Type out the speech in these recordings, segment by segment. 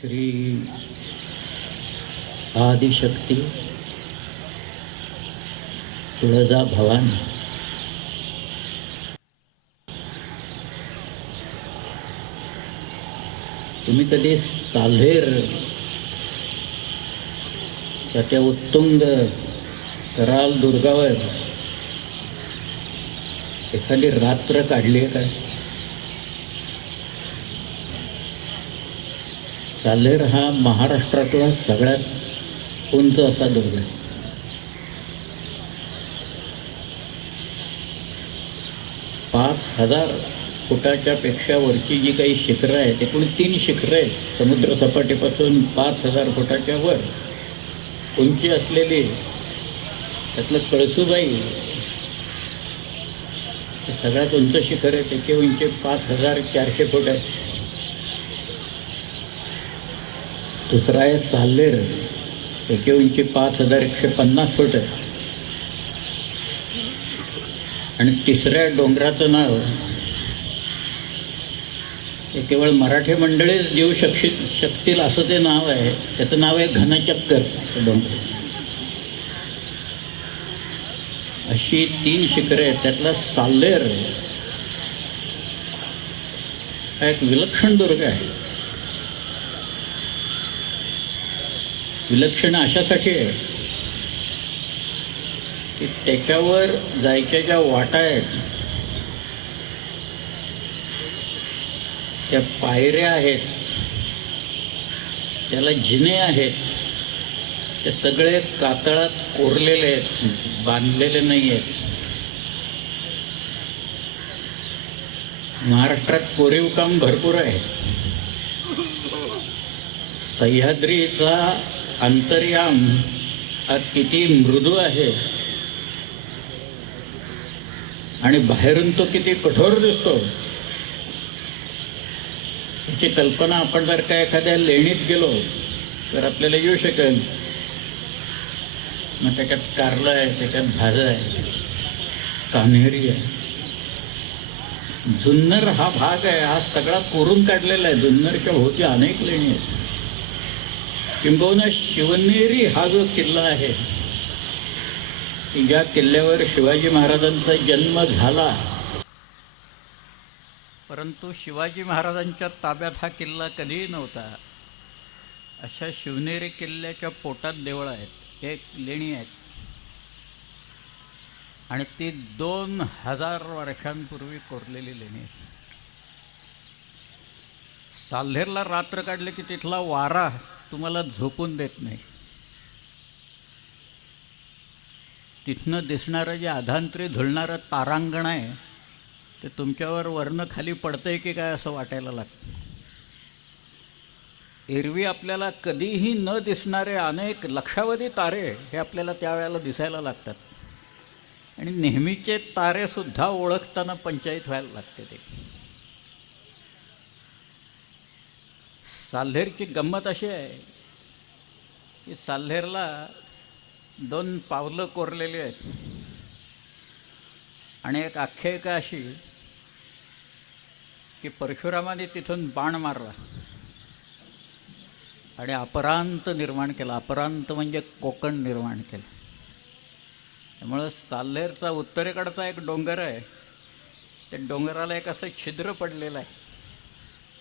श्री आदिशक्ती तुळजा भवानी तुम्ही कधी साल्हेर त्या उत्तुंग कराल दुर्गावर एखादी रात्र काढली आहे का? साल्हेर हा महाराष्ट्रातला सगळ्यात उंच असा दुर्ग आहे. पाच 5,000 फुटाच्या पेक्षा वरची जी काही शिखरं आहेत, एकूण 3 शिखरं आहेत समुद्र सपाटीपासून 5,000 फुटाच्या वर उंची असलेली. त्यातलं कळसूबाई हे सगळ्यात उंच शिखर आहे, त्याची उंची 5,400 फूट आहे. दुसरा आहे साल्हेर, त्याची उंची 5,150 फूट आहे. आणि तिसऱ्या डोंगराचं नाव हे केवळ मराठी मंडळीच देऊ शकतील असं ते नाव आहे. त्याचं नाव आहे घनचक्कर डोंगर. अशी 3 शिखरे आहेत. त्यातला साल्हेर हा एक विलक्षण दुर्ग आहे. विलक्षण अशासाठी आहे की त्याच्यावर जायच्या ज्या वाटा आहेत, त्या पायऱ्या आहेत, त्याला जिने आहेत, ते सगळे कातळात कोरलेले आहेत, बांधलेले नाही आहेत. महाराष्ट्रात कोरीव काम भरपूर आहे. सह्याद्रीचा अंतर्याम हा किती मृदू आहे आणि बाहेरून तो किती कठोर दिसतो याची कल्पना आपण जर का एखाद्या लेणीत गेलो तर आपल्याला येऊ शकेल. मग त्याच्यात कारलं आहे, त्याच्यात भाजं आहे, कान्हेरी आहे. जुन्नर हा भाग आहे, हा सगळा कोरून काढलेला आहे. जुन्नरच्या भोवती अनेक लेणी आहेत. किंबहुना शिवनेरी हा जो किल्ला आहे की ज्या किल्ल्यावर शिवाजी महाराजांचा जन्म झाला, परंतु शिवाजी महाराजांच्या ताब्यात हा किल्ला कधीही नव्हता, अशा शिवनेरी किल्ल्याच्या पोटात देवळं आहेत, एक लेणी आहेत. आणि ती 2000 वर्षांपूर्वी कोरलेली लेणी आहे. साल्हेरला रात्र काढले की तिथला वारा तुम्हाला झोपून देत नाही. तिथनं दिसणारं जे अधांतरी झुलणारं तारांगण आहे ते तुमच्यावर वरनं खाली पडतंय की काय असं वाटायला लागतं. एरवी आपल्याला कधीही न दिसणारे अनेक लक्षावधी तारे हे आपल्याला त्यावेळेला दिसायला लागतात. आणि नेहमीचे तारेसुद्धा ओळखताना पंचायत व्हायला लागते. ते साल्हेरची गंमत अशी आहे की साल्हेरला 2 पावलं कोरलेली आहेत. आणि एक आख्यायिका अशी की परशुरामाने तिथून बाण मारला आणि अपरांत निर्माण केला. अपरांत म्हणजे कोकण निर्माण केलं. त्यामुळं साल्हेरचा उत्तरेकडचा एक डोंगर आहे, त्या डोंगराला एक असं छिद्र पडलेलं आहे,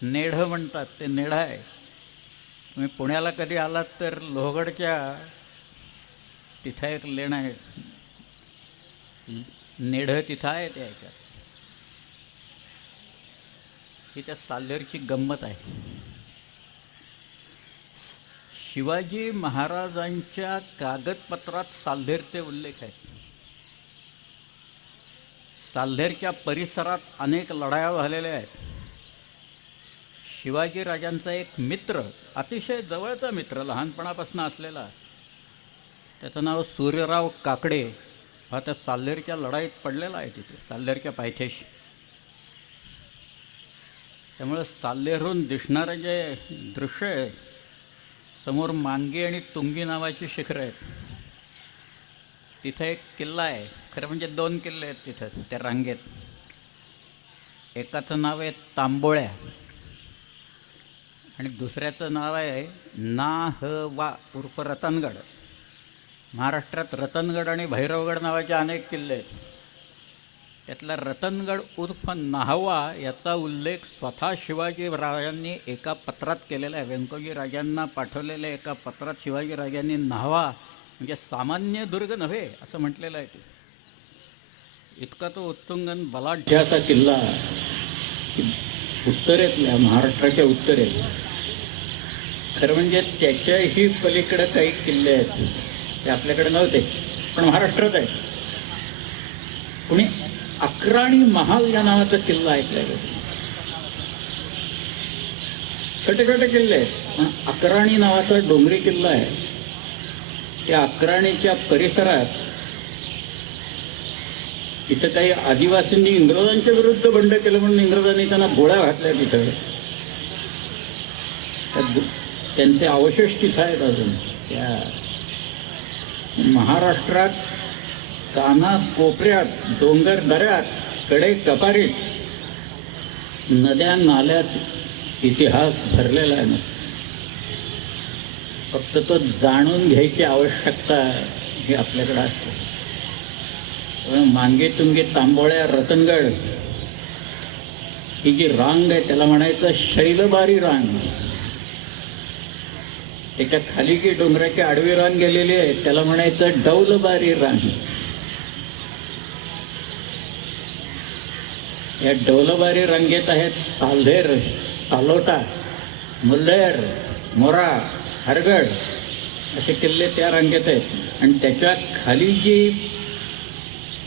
नेढं म्हणतात. ते नेढं आहे. तुम्ही पुण्याला कधी आलात तर लोहगडच्या तिथं एक लेणं आहे, नेढं तिथं आहे. ते ऐका, ही त्या साल्हेरची गंमत आहे. शिवाजी महाराजांच्या कागदपत्रात साल्हेरचे उल्लेख आहेत. साल्हेरच्या परिसरात अनेक लढाया झालेल्या आहेत. शिवाजी राजांचा एक मित्र, अतिशय जवळचा मित्र, लहानपणापासून असलेला, त्याचं नाव सूर्यराव काकडे, हा त्या साल्हेरच्या लढाईत पडलेला आहे तिथे, साल्हेरच्या पायथ्याशी. त्यामुळे साल्हेरहून दिसणारं जे दृश्य आहे, समोर मांगी आणि तुंगी नावाची शिखरं आहेत. तिथं एक किल्ला आहे. खरं म्हणजे 2 किल्ले आहेत तिथं त्या रांगेत. एकाचं नाव आहे तांबोळ्या आणि दुसऱ्याचं नाव आहे नाहवा उर्फ रतनगड. महाराष्ट्रात रतनगड आणि भैरवगड नावाचे अनेक किल्ले आहेत. त्यातला रतनगड उर्फ नाहवा याचा उल्लेख स्वतः शिवाजीराजांनी एका पत्रात केलेला आहे. व्यंकोजी राजांना पाठवलेल्या एका पत्रात शिवाजीराजांनी नाहवा म्हणजे सामान्य दुर्ग नव्हे असं म्हटलेलं आहे. ते इतका तो उत्तुंगन बलाढ्य असा किल्ला उत्तरेतल्या महाराष्ट्राच्या उत्तरेत. खरं म्हणजे त्याच्याही पलीकडे काही किल्ले आहेत ते आपल्याकडे नव्हते पण महाराष्ट्रात आहे. कुणी अक्राणी महाल या नावाचा किल्ला ऐकलाय? छोटे छोटे किल्ले आहेत पण अक्राणी नावाचा डोंगरी किल्ला आहे. त्या अक्राणीच्या परिसरात इथं काही आदिवासींनी इंग्रजांच्या विरुद्ध बंड केलं म्हणून इंग्रजांनी त्यांना गोळ्या घातल्या. तिथं त्यांचे अवशेष तिथं आहेत अजून. त्या महाराष्ट्रात काना कोपऱ्यात, डोंगर दऱ्यात, कडे कपारीत, नद्या नाल्यात इतिहास भरलेला आहे ना. फक्त तो जाणून घ्यायची आवश्यकता ही आपल्याकडे असते. मांगे तुंगे तांबोळ्या रतनगड ही जी रांग आहे त्याला म्हणायचं शैलबारी रांग. त्याच्या खाली जी डोंगराची आडवी रांग गेलेली आहे त्याला म्हणायचं डौलबारी रांग. या डौलबारी रांगेत आहेत साल्हेर, सालोटा, मुल्हेर, मोरा, हरगड असे किल्ले त्या रांगेत आहेत. आणि त्याच्या खाली जी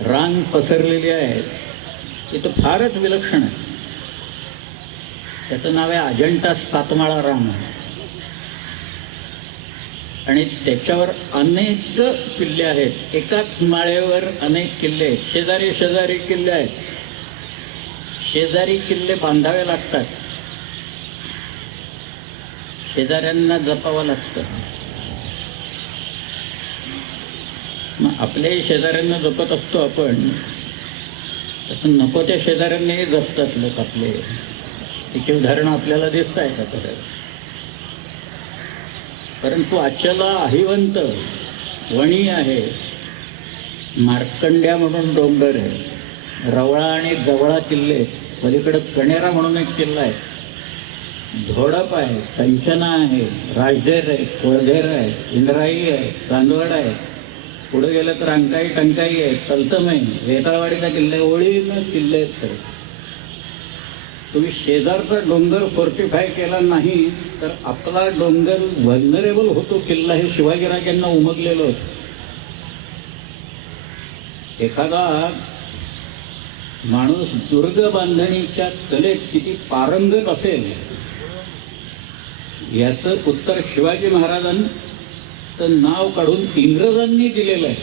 रांग पसरलेली आहे ती तर फारच विलक्षण आहे. त्याचं नाव आहे अजंठा सातमाळा रांग. आणि त्याच्यावर अनेक किल्ले आहेत. एकाच माळेवर अनेक किल्ले आहेत. शेजारी शेजारी किल्ले आहेत. शेजारी किल्ले बांधावे लागतात. शेजाऱ्यांना जपावं लागतं. मग आपल्याही शेजाऱ्यांना जपत असतो आपण, तसं नको त्या शेजाऱ्यांनाही जपतात लोक आपले. त्याची उदाहरणं आपल्याला दिसत आहेत आता. परंतु अचला अहिवंत वणी आहे, मार्कंड्या म्हणून डोंगर आहे, रवळा आणि गवळा किल्ले, पलीकडं कणेरा म्हणून एक किल्ला आहे, धोडप आहे, कंचना आहे, राजधेर आहे, कोळधेर आहे, इंद्राई आहे, चांदवड आहे, पुढे गेलं तर अंकाई टंकाई आहे, तलतम आहे, वेताळवाडीचा किल्ला आहे. ओळीनं किल्ले आहेत सर. तुम्ही शेजारचा डोंगर फोर्टिफाय केला नाही तर आपला डोंगर व्हल्नरेबल होतो किल्ला. हे शिवाजीराजांना उमगलेलं होतं. एखादा माणूस दुर्ग बांधणीच्या कलेत किती पारंगत असेल याचं उत्तर शिवाजी महाराजांचं नाव काढून इंग्रजांनी दिलेलं आहे,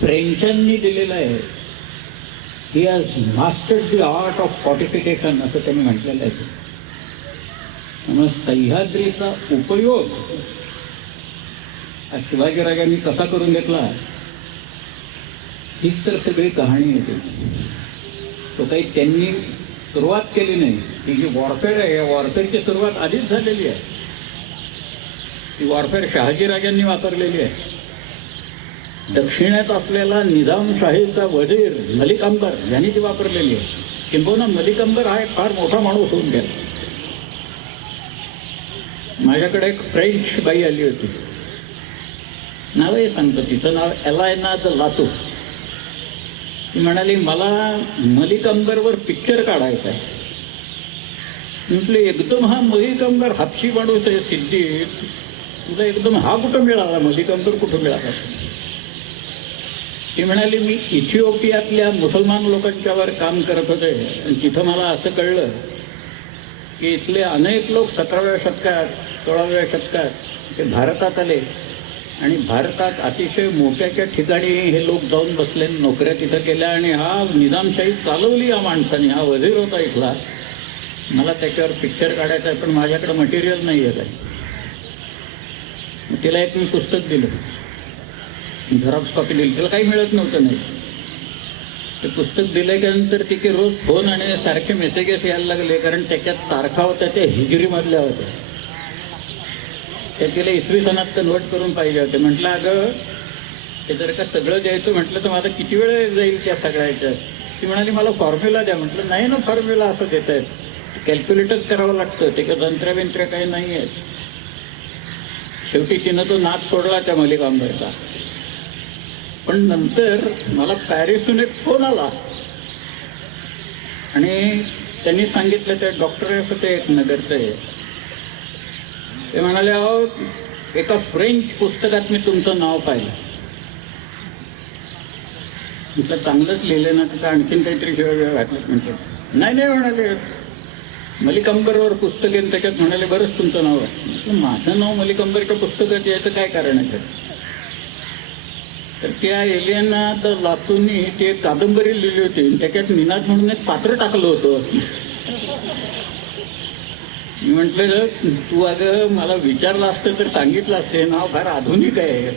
फ्रेंचांनी दिलेलं आहे. He has mastered the art of फॉर्टिफिकेशन असं त्यांनी म्हटलेलं आहे. त्यामुळे सह्याद्रीचा उपयोग हा शिवाजीराजांनी कसा करून घेतला हीच तर सगळी कहाणी आहे त्याची. तो काही त्यांनी सुरुवात केली नाही. ही जी वॉरफेअर आहे या वॉरफेअरची सुरुवात आधीच झालेली आहे. ती वॉरफेअर शहाजीराजांनी वापरलेली आहे. दक्षिणेत असलेला निजामशाहीचा वजीर मलिक अंबर यांनी ती वापरलेली आहे. किंबहुना मलिक अंबर हा एक फार मोठा माणूस होऊन गेला. माझ्याकडे एक फ्रेंच बाई आली होती, नावही सांगतो तिचं नाव एलायना द लातू. ती म्हणाली मला मलिक अंबरवर पिक्चर काढायचा आहे. म्हटलं एकदम हा मलिक अंबर हापशी माणूस आहे सिद्धी, तुला एकदम हा कुठं मिळाला, मलिक अंबर कुठं मिळाला? ती म्हणाली मी इथिओपियातल्या मुसलमान लोकांच्यावर काम करत होते आणि तिथं मला असं कळलं की इथले अनेक लोक 17व्या शतकात 16व्या शतकात ते भारतात आले आणि भारतात अतिशय मोठ्याच्या ठिकाणी हे लोक जाऊन बसले, नोकऱ्या तिथं केल्या आणि हा निजामशाही चालवली या माणसाने. हा वजीर होता इथला. मला त्याच्यावर पिक्चर काढायचं आहे पण माझ्याकडे मटेरियल नाही आहे काही. तिला एक मी पुस्तक दिलं, झेरॉक्स कॉपी दिली. त्याला काही मिळत नव्हतं नाही. ते पुस्तक दिल्यानंतर तिथे रोज फोन आणि सारखे मेसेजेस यायला लागले, कारण त्याच्यात तारखा होत्या त्या हिजरीमधल्या होत्या. त्या तिला इसवी सणात कन्वर्ट करून पाहिजे होते. म्हटलं अगं ते जर का सगळं द्यायचं म्हटलं तर माझा किती वेळ जाईल त्या सगळ्याच्यात. ती म्हणाली मला फॉर्म्युला द्या. म्हटलं नाही ना, फॉर्म्युला असं देत आहेत, कॅल्क्युलेटच करावं लागतं, ते का जंत्रबिंत्र काही नाही आहेत. शेवटी तिनं तो नाच सोडला त्या मलिकांबरचा. पण नंतर मला पॅरिसहून एक फोन आला आणि त्यांनी सांगितलं, ते डॉक्टर होते एक नगरचे, ते म्हणाले अहो एका फ्रेंच पुस्तकात मी तुमचं नाव पाहिलं. म्हटलं चांगलंच लिहिलं ना, तिथं आणखीन काहीतरी शिवाय घातलं. म्हटलं नाही नाही म्हणाले, मलिकांबरवर पुस्तक आहे त्याच्यात. म्हणाले बरंच तुमचं नाव आहे. म्हटलं माझं नाव मलिकांबरच्या पुस्तकात यायचं काय कारण आहे? तर त्या एलियाना द लातूंनी ती एक कादंबरी लिहिली होती, त्याच्यात निनाद म्हणून एक पात्र टाकलं होतं. मी म्हटलं तू अगं मला विचारलं असतं तर सांगितलं असते, नाव फार आधुनिक आहे.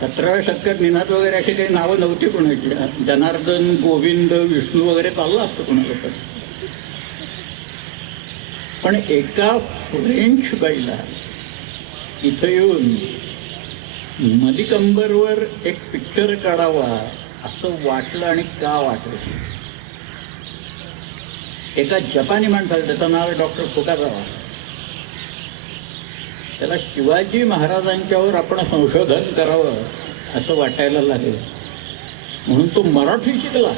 17व्या शतकात निनाद वगैरे अशी काही नावं नव्हती कोणाची. जनार्दन, गोविंद, विष्णू वगैरे चाललं असतं कोणाला. पण एका फ्रेंच बाईला इथं येऊन मलिकांबरवर एक पिक्चर काढावा असं वाटलं. आणि का वाटलं? एका जपानी माणसाला, त्याचं नाव आहे डॉक्टर फुकाजावा, त्याला शिवाजी महाराजांच्यावर आपण संशोधन करावं असं वाटायला लागलं. म्हणून तो मराठी शिकला.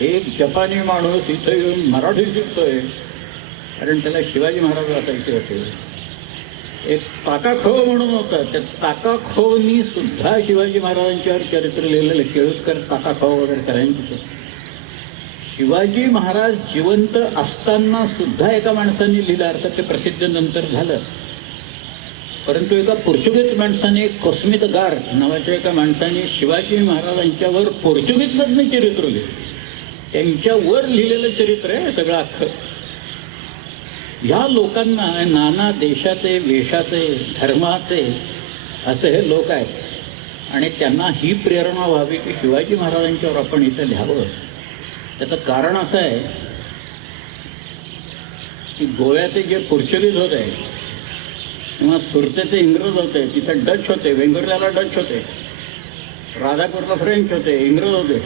एक जपानी माणूस इथं येऊन मराठी शिकतोय, कारण त्याला शिवाजी महाराज वाचायचे होते. एक ताकाखोव म्हणून होता, त्या ताकाखोवनी सुद्धा शिवाजी महाराजांच्यावर चरित्र लिहिलेलं. केळुसकर ताकाखोव वगैरे करायचं. शिवाजी महाराज जिवंत असताना सुद्धा एका माणसाने लिहिलं, अर्थात ते प्रसिद्ध नंतर झालं. परंतु एका पोर्चुगीज माणसाने, कोस्मित गार नावाच्या एका माणसाने शिवाजी महाराजांच्यावर पोर्चुगीजमधनं चरित्र लिहिलं. त्यांच्यावर लिहिलेलं चरित्र आहे सगळं अख्खं. ह्या लोकांना नाना देशाचे, वेशाचे, धर्माचे असे हे लोक आहेत आणि त्यांना ही प्रेरणा व्हावी की शिवाजी महाराजांच्यावर आपण इथं लिहावं. त्याचं कारण असं आहे की गोव्याचे जे पोर्चुगीज होते किंवा सुरतेचे इंग्रज होते, तिथं डच होते, वेंगुर्ल्याला डच होते, राजापूरला फ्रेंच होते, इंग्रज होते.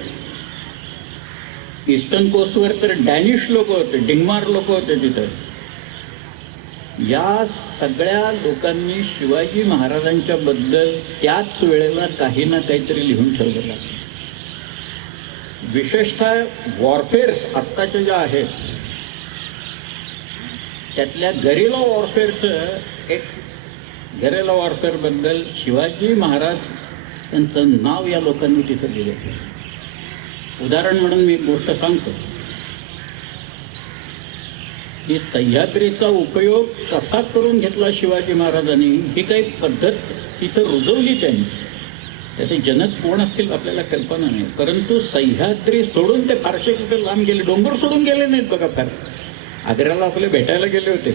ईस्टर्न कोस्टवर तर डॅनिश लोक होते, डिंगमार लोक होते तिथं. या सगळ्या लोकांनी शिवाजी महाराजांच्या बद्दल त्याच वेळेला काही ना काहीतरी लिहून ठेवलेलं आहे. विशेषतः वॉरफेअर्स आत्ताच्या ज्या आहेत त्यातल्या गेरिला वॉरफेअरचं, एक गेरिला वॉरफेअरबद्दल शिवाजी महाराज यांचं नाव या लोकांनी तिथं दिलं. उदाहरण म्हणून मी एक गोष्ट सांगतो की सह्याद्रीचा उपयोग कसा करून घेतला शिवाजी महाराजांनी, ही काही पद्धत इथं रुजवली त्यांनी. त्याचे जनक कोण असतील आपल्याला कल्पना नाही, परंतु सह्याद्री सोडून ते फारसे कुठे लांब गेले, डोंगर सोडून गेले नाहीत बघा. फार आग्र्याला आपले भेटायला गेले होते,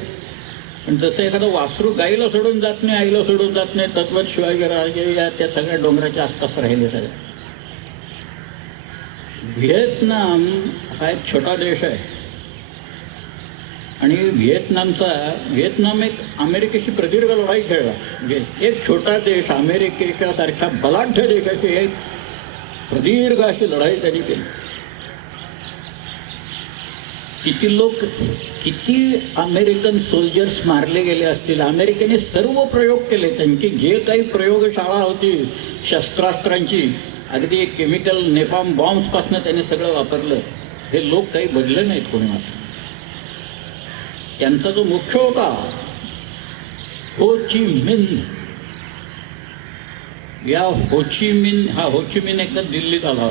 पण जसं एखादं वासरू गाईला सोडून जात नाही, आईला सोडून जात नाही, तत्वत शिवाजीराजे या त्या सगळ्या डोंगराच्या आसपास राहिले सगळे. व्हिएतनाम हा एक छोटा देश आहे आणि व्हिएतनाम एक अमेरिकेशी प्रदीर्घ लढाई खेळला. एक छोटा देश अमेरिकेच्या सारख्या बलाढ्य देशाशी एक प्रदीर्घ अशी लढाई त्यांनी केली. किती अमेरिकन सोल्जर्स मारले गेले असतील. अमेरिकेने सर्व प्रयोग केले, त्यांची जे काही प्रयोगशाळा होती शस्त्रास्त्रांची, अगदी केमिकल नेपाम बॉम्ब्सपासून त्यांनी सगळं वापरलं. हे लोक काही बदलले नाहीत कोणी मात्र. त्यांचा जो मुख्य होता हो ची मिन्ह, या हो ची मिन्ह एकदा दिल्लीत आला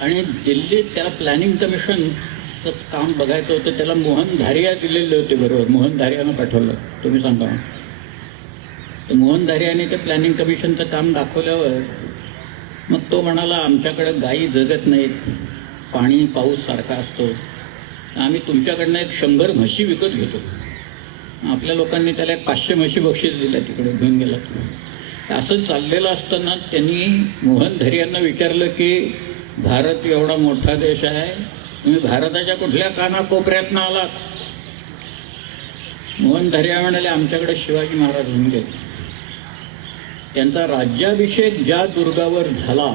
आणि दिल्लीत त्याला प्लॅनिंग कमिशनचं काम बघायचं होतं. त्याला मोहन धारिया दिलेले होते बरोबर, मोहन धारियानं पाठवलं, तुम्ही सांगा. तर मोहन धारियाने ते प्लॅनिंग कमिशनचं काम दाखवल्यावर मग तो म्हणाला आमच्याकडं गायी जगत नाहीत, पाणी पाऊस सारखा असतो, आम्ही तुमच्याकडनं एक 100 म्हशी विकत घेतो. आपल्या लोकांनी त्याला 500 म्हशी बक्षीस दिल्या, तिकडे घेऊन गेला. असं चाललेलं असताना त्यांनी मोहन धर्यांना विचारलं की भारत एवढा मोठा देश आहे, तुम्ही भारताच्या कुठल्या कानाकोपऱ्यातनं आलात? मोहन धर्या म्हणाले, आमच्याकडे शिवाजी महाराज होऊन गेले. त्यांचा राज्याभिषेक ज्या दुर्गावर झाला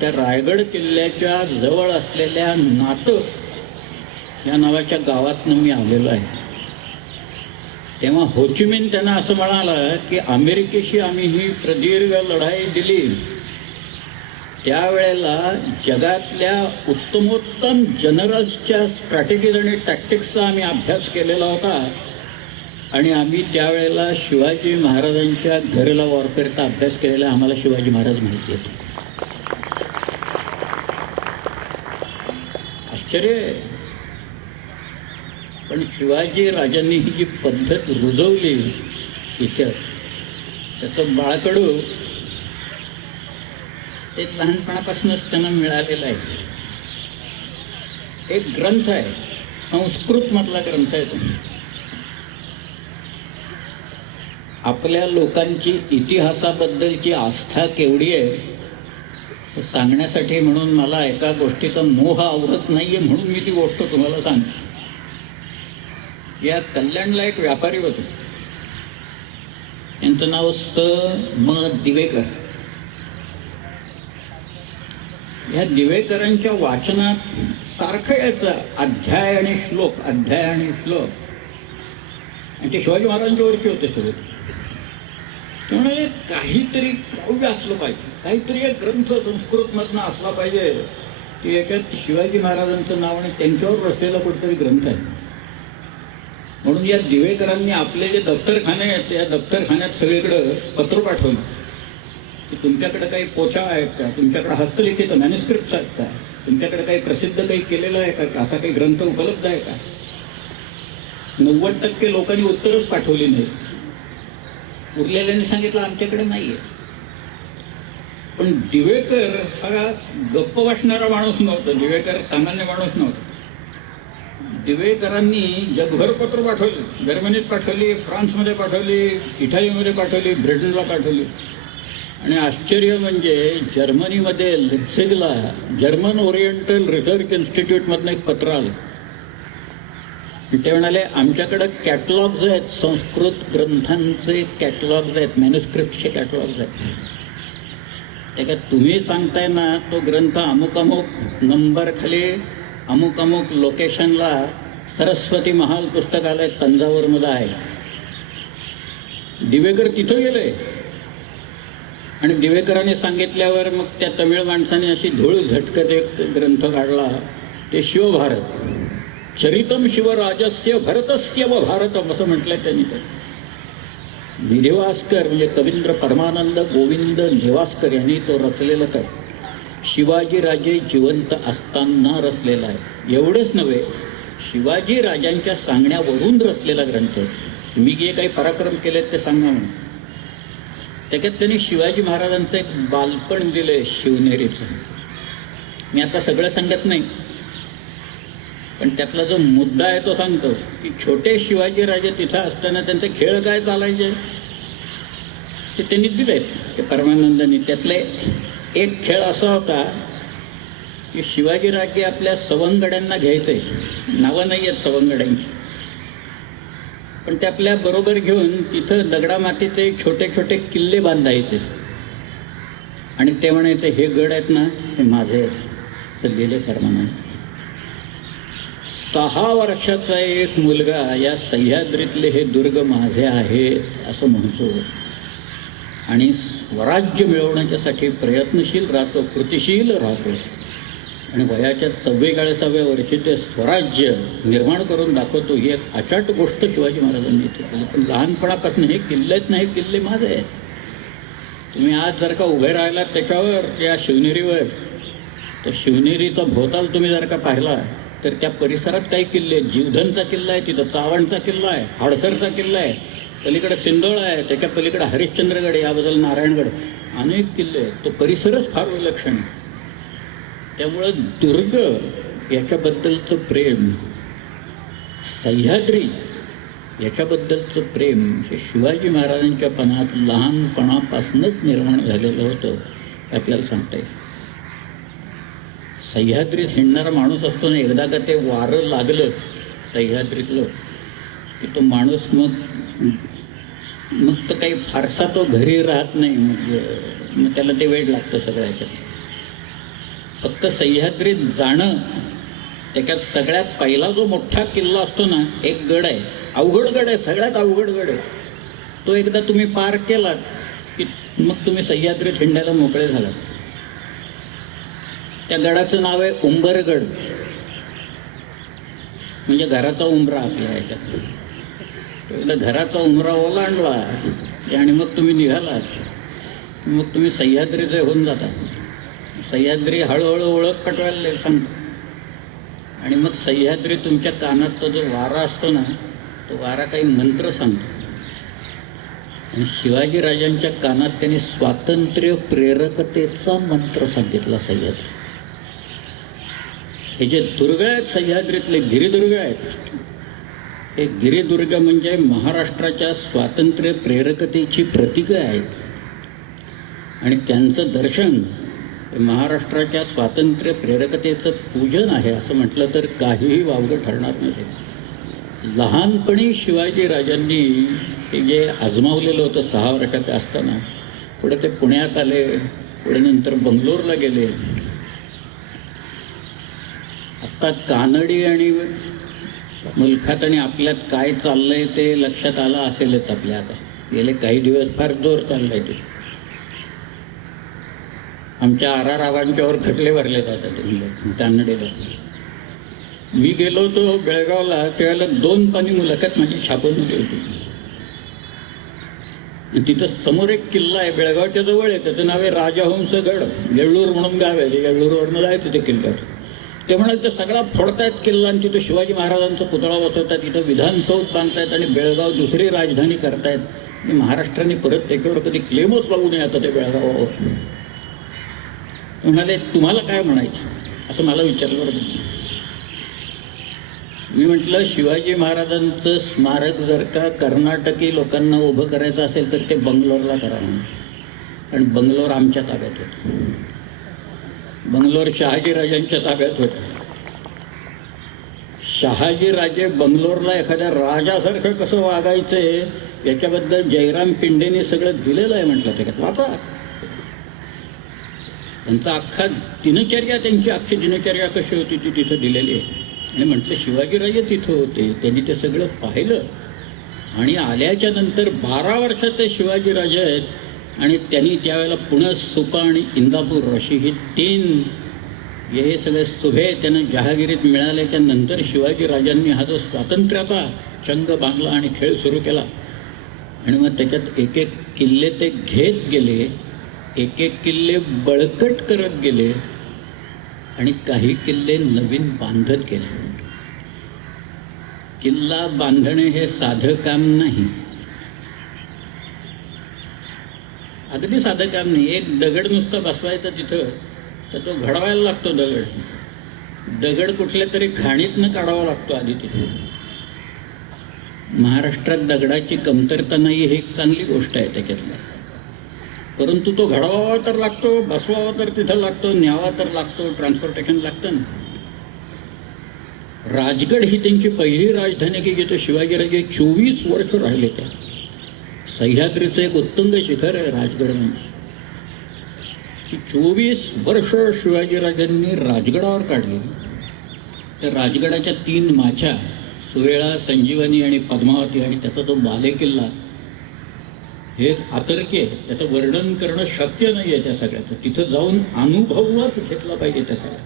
त्या रायगड किल्ल्याच्या जवळ असलेल्या नातं या नावाच्या गावातनं मी आलेलो आहे. तेव्हा होचिमिन त्यांना असं म्हणाला की अमेरिकेशी आम्ही ही प्रदीर्घ लढाई दिली, त्यावेळेला जगातल्या उत्तमोत्तम जनरल्सच्या स्ट्रॅटेजीज आणि टॅक्टिक्सचा आम्ही अभ्यास केलेला होता आणि आम्ही त्यावेळेला शिवाजी महाराजांच्या घरेला वॉरफेअरचा अभ्यास केलेला, आम्हाला शिवाजी महाराज माहिती आहेत. आश्चर्य आहे. पण शिवाजी राजांनी ही जी पद्धत रुजवली इथं, त्याचं बाळकडू ते लहानपणापासूनच त्यांना मिळालेलं आहे. एक ग्रंथ आहे, संस्कृतमधला ग्रंथ आहे तो. आपल्या लोकांची इतिहासाबद्दलची आस्था केवढी आहे हे सांगण्यासाठी, म्हणून मला एका गोष्टीचा मोह आवरत नाही आहे म्हणून मी ती गोष्ट तुम्हाला सांगतो. या कल्याणला एक व्यापारी होते, यांचं नाव म दिवेकर. ह्या दिवेकरांच्या वाचनात सारखं यायचं अध्याय आणि श्लोक, अध्याय आणि श्लोक. आणि ते शिवाजी महाराजांच्या वरचे होते सगळे. त्यामुळे काहीतरी काव्य असलं पाहिजे, काहीतरी एक ग्रंथ संस्कृतमधनं असला पाहिजे की याच्यात शिवाजी महाराजांचं नाव आणि त्यांच्यावर रचलेला कुठेतरी ग्रंथ आहे. म्हणून या दिवेकरांनी आपले जे दफ्तरखाने आहेत त्या दफ्तरखान्यात सगळीकडं पत्र पाठवलं की तुमच्याकडे काही पोछा आहेत का, तुमच्याकडे हस्तलिखित मॅन्युस्क्रिप्ट्स आहेत का, तुमच्याकडे काही प्रसिद्ध काही केलेलं आहे का, असा काही ग्रंथ उपलब्ध आहे का. 90% लोकांनी उत्तरच पाठवली नाही. उरलेल्यांनी सांगितलं आमच्याकडे नाही आहे. पण दिवेकर हा गप्प बसणारा माणूस नव्हता. दिवेकर सामान्य माणूस नव्हता. दिवेकरांनी जगभर पत्र पाठवली, जर्मनीत पाठवली, फ्रान्समध्ये पाठवली, इटालीमध्ये पाठवली, ब्रिटनला पाठवली. आणि आश्चर्य म्हणजे जर्मनीमध्ये लिप्झिगला जर्मन ओरिएंटल रिसर्च इन्स्टिट्यूटमधनं एक पत्र आलं. ते म्हणाले आमच्याकडं कॅटलॉग्स आहेत, संस्कृत ग्रंथांचे कॅटलॉग्स आहेत, मॅन्युस्क्रिप्टचे कॅटलॉग्स आहेत. त्याच्यात तुम्ही सांगताय ना तो ग्रंथ अमुक अमुक नंबर खाली अमुक अमुक लोकेशनला सरस्वती महाल पुस्तकालय तंजावरमध्ये आहे. दिवेकर तिथं गेले आणि दिवेकरांनी सांगितल्यावर मग त्या तमिळ माणसाने अशी धूळ झटकत एक ग्रंथ काढला, ते शिवभारत, चरितम शिवराजस्य भरतस्य व भारतम असं म्हटलंय त्यांनी. ते निवासकर म्हणजे कवींद्र परमानंद गोविंद निवासकर यांनी तो रचलेला तर शिवाजीराजे जिवंत असताना रचलेला आहे. एवढंच नव्हे, शिवाजी राजांच्या सांगण्यावरून रचलेला ग्रंथ आहे. मी जे काही पराक्रम केलेत ते सांगा म्हणून. त्याच्यात त्यांनी शिवाजी महाराजांचं एक बालपण दिलं आहे शिवनेरीचं. मी आता सगळं सांगत नाही, पण त्यातला जो मुद्दा आहे तो सांगतो की छोटे शिवाजीराजे तिथं असताना त्यांचे खेळ काय चालायचे ते त्यांनी दिले आहेत ते परमानंदांनी. त्यातले एक खेळ असा होता की शिवाजीराजे आपल्या सवंगड्यांना घ्यायचे, नावं नाही आहेत सवंगड्यांची, पण ते आपल्या बरोबर घेऊन तिथं दगडामातीचे छोटे छोटे किल्ले बांधायचे आणि ते म्हणायचे हे गड आहेत ना हे माझे आहेत. तर दिले परमानंद. 6 वर्षाचा एक मुलगा या सह्याद्रीतले हे दुर्ग माझे आहेत असं म्हणतो आणि स्वराज्य मिळवण्याच्यासाठी प्रयत्नशील राहतो, कृतिशील राहतो. आणि वयाच्या 44व्या वर्षी ते स्वराज्य निर्माण करून दाखवतो. ही एक अचाट गोष्ट शिवाजी महाराजांनी इथे केली. पण लहानपणापासून हे किल्ले आहेत ना, हे किल्ले माझे आहेत. तुम्ही आज जर का उभे राहिलात त्याच्यावर, या शिवनेरीवर, तर शिवनेरीचा भोवताल तुम्ही जर का पाहिला तर त्या परिसरात काही किल्ले आहेत. जीवधनचा किल्ला आहे, तिथं चावणचा किल्ला आहे, हडसरचा किल्ला आहे, पलीकडे सिंधोळा आहे, त्याच्या पलीकडे हरिश्चंद्रगड, याबद्दल नारायणगड, अनेक किल्ले आहेत. तो परिसरच फार विलक्षण आहे. त्यामुळं दुर्ग याच्याबद्दलचं प्रेम, सह्याद्री याच्याबद्दलचं प्रेम हे शिवाजी महाराजांच्या मनात लहानपणापासूनच निर्माण झालेलं होतं हे आपल्याला सांगता येईल. सह्याद्रीत हिंडणारा माणूस असतो ना, एकदा का ते वारं लागलं सह्याद्रीतलं की तो माणूस मग तर काही फारसा तो घरी राहत नाही. मग त्याला ते वेळ लागतं सगळ्याच्यात. फक्त सह्याद्रीत जाणं, त्याच्यात सगळ्यात पहिला जो मोठा किल्ला असतो ना, एक गड आहे, अवघड गड आहे, सगळ्यात अवघड गड आहे. तो एकदा तुम्ही पार केलात की मग तुम्ही सह्याद्रीत हिंडायला मोकळे झालात. त्या गडाचं नाव आहे उंबरगड, म्हणजे घराचा उंबरा आपल्या ह्याच्यात. एकदा घराचा उंबरा ओलांडला आणि मग तुम्ही निघालात, मग तुम्ही सह्याद्रीचे होऊन जाता. सह्याद्री हळूहळू ओळख पटवायला सांगतो. आणि मग सह्याद्री तुमच्या कानात तो जो वारा असतो ना, तो वारा काही मंत्र सांगतो. आणि शिवाजीराजांच्या कानात त्यांनी स्वातंत्र्य प्रेरकतेचा मंत्र सांगितला. सह्याद्री हे जे दुर्ग आहेत, सह्याद्रीतले गिरिदुर्ग आहेत, हे गिरिदुर्ग म्हणजे महाराष्ट्राच्या स्वातंत्र्य प्रेरकतेची प्रतीकं आहेत. आणि त्यांचं दर्शन महाराष्ट्राच्या स्वातंत्र्य प्रेरकतेचं पूजन आहे असं म्हटलं तर काहीही वावगं ठरणार नाही. लहानपणी शिवाजीराजांनी हे जे आजमावलेलं होतं 6 वर्षाचे असताना, पुढे ते पुण्यात आले, पुढे नंतर बंगलोरला गेले. आत्ता कानडी आणि मुलखात आणि आपल्यात काय चाललंय ते लक्षात आलं असेलच आपल्या. आता गेले काही दिवस फार जोर चाललाय ते. आमच्या आरारावांच्यावर खटले भरले जातात कानडीला. मी गेलो होतो बेळगावला, त्यावेळेला 2 पानी मुलाखत माझी छापून होती. तिथं समोर एक किल्ला आहे, बेळगावच्या जवळ आहे, त्याचं नाव आहे राजहंसगड. येळ्ळूर म्हणून गाव आहे, येळ्ळूरवरनं जायचं ते किल्ल्यावर. ते म्हणाले ते सगळा फोडतायत किल्ला आणि तिथं शिवाजी महाराजांचा पुतळा बसवतात, तिथं विधानसौध बांधतायत आणि बेळगाव दुसरी राजधानी करतायत. महाराष्ट्राने परत त्याच्यावर कधी क्लेमच लावू नये आता ते बेळगावावर. म्हणाले तुम्हाला काय म्हणायचं असं मला विचारलं बरं. मी म्हटलं शिवाजी महाराजांचं स्मारक जर का कर्नाटकी लोकांना उभं करायचं असेल तर ते बंगलोरला करा म्हणून. कारण बंगलोर आमच्या ताब्यात होतं, बंगलोर शहाजीराजांच्या ताब्यात होतं. शहाजीराजे बंगलोरला एखाद्या राजासारखं कसं वागायचं याच्याबद्दल जयराम पिंडेने सगळं दिलेलं आहे म्हटलं. त्याच्यात वाचा. त्यांचा अख्खा दिनचर्या, त्यांची अख्खी दिनचर्या कशी होती ती तिथं दिलेली आहे. आणि म्हटलं शिवाजीराजे तिथं होते, त्यांनी ते सगळं पाहिलं. आणि आल्याच्या नंतर 12 वर्षाचे शिवाजीराजे आहेत. आणि त्यांनी त्यावेळेला पुणे, सुपा आणि इंदापूर अशी ही 3 हे सगळे सुभे त्यांना जहागिरीत मिळाल्याच्या नंतर शिवाजीराजांनी हा जो स्वातंत्र्याचा चंग बांधला आणि खेळ सुरू केला. आणि मग त्याच्यात एक एक किल्ले ते घेत गेले, एक एक किल्ले बळकट करत गेले आणि काही किल्ले नवीन बांधत गेले. किल्ला बांधणे हे साधं काम नाही, अगदी साधं काम नाही. एक दगड नुसतं बसवायचा तिथं तर तो घडवायला लागतो. दगड कुठल्या तरी खाणीतनं काढावा लागतो आधी तिथे. महाराष्ट्रात दगडाची कमतरता नाही ही एक चांगली गोष्ट आहे त्याच्यातली. परंतु तो घडवावा तर लागतो, बसवावा तर तिथं लागतो, न्यावा तर लागतो, ट्रान्सपोर्टेशन लागतं ना. राजगड ही त्यांची पहिली राजधानी की जिथं शिवाजीराजे 24 वर्ष राहिले. त्या सह्याद्रीचं एक उत्तुंग शिखर आहे राजगड. म्हणजे 24 वर्ष शिवाजीराजांनी राजगडावर काढली. त्या राजगडाच्या 3 माछा, सुवेळा, संजीवनी आणि पद्मावती, आणि त्याचा तो बालेकिल्ला हे अतर्की आहे. त्याचं वर्णन करणं शक्य नाही आहे त्या सगळ्याचं. तिथं जाऊन अनुभवच घेतला पाहिजे त्या सगळ्या.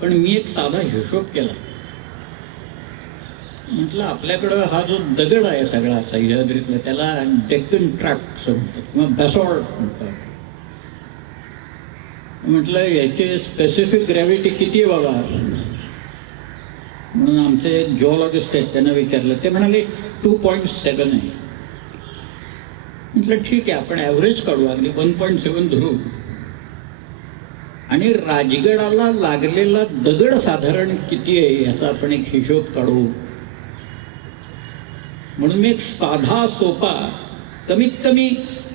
पण मी एक साधा हिशोब केला. म्हटलं आपल्याकडं हा जो दगड आहे सगळा सह्याद्रीतला त्याला डेक्कन ट्रॅप्स म्हणतात किंवा बॅसॉल्ट म्हणतात. म्हटलं याची स्पेसिफिक ग्रॅव्हिटी किती आहे बाबा म्हणून आमचे जिओलॉजिस्ट आहेत त्यांना विचारलं. ते म्हणाले 2.7 आहे. म्हटलं ठीक आहे आपण ॲव्हरेज काढू, अगदी 1.7 धरू. आणि राजगडाला लागलेला दगड साधारण किती आहे याचा आपण एक हिशोब काढू. म्हणून मी एक साधा सोपा कमीत कमी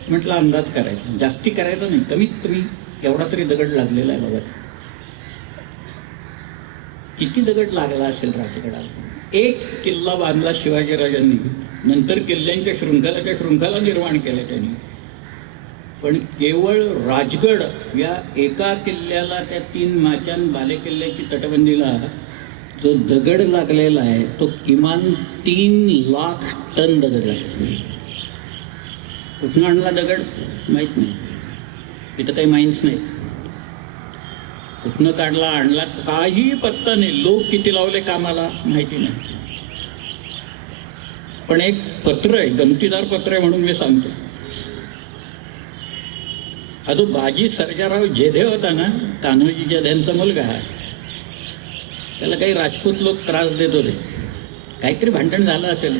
म्हटलं अंदाज करायचा, जास्ती करायचा नाही, कमीत कमी एवढा तरी दगड लागलेला आहे बघा. किती दगड लागला असेल राजगडाला. एक किल्ला बांधला शिवाजीराजांनी, नंतर किल्ल्यांच्या शृंखला निर्माण केल्या त्यांनी, पण केवळ राजगड या एका किल्ल्याला, त्या 3 माचान बाले किल्ल्याची तटबंदीला जो दगड लागलेला आहे तो किमान 3 लाख टन दगड आहे. कुठून आणला दगड माहीत नाही, इथं काही माइन्स नाही. कुठनं काढला आणला काही पत्ता नाही. लोक किती लावले कामाला माहिती नाही. पण एक पत्र आहे, गमतीदार पत्र आहे म्हणून मी सांगतो. हा जो बाजी सर्जाराव जेधे होता ना, कान्होजी जेधेंचा मुलगा, त्याला काही राजपूत लोक त्रास देत होते, काहीतरी भांडण झालं असेल.